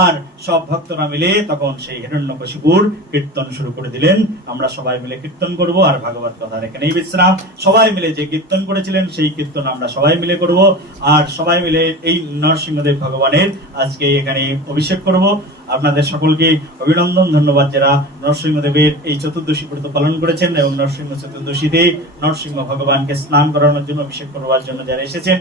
আর সব ভক্তরা মিলে তখন সেই হিরণ্যকশিপুর কীর্তন শুরু করে দিলেন। আমরা সবাই মিলে কীর্তন করব, আর ভাগবত কথার এখানেই বিশ্রাম। সবাই মিলে যে কীর্তন করেছিলেন সেই কীর্তন আমরা সবাই মিলে করব, আর সবাই মিলে এই নরসিংহদেব ভগবানের আজকে এখানে অভিষেক করব। আপনাদের সকলকে অভিনন্দন, ধন্যবাদ যারা নরসিংহদেবের এই চতুর্দশী ব্রত পালন করেছেন এবং নরসিংহ চতুর্দশীতে নরসিংহ ভগবানকে স্নান করানোর জন্য, অভিষেক করবার জন্য যারা এসেছেন।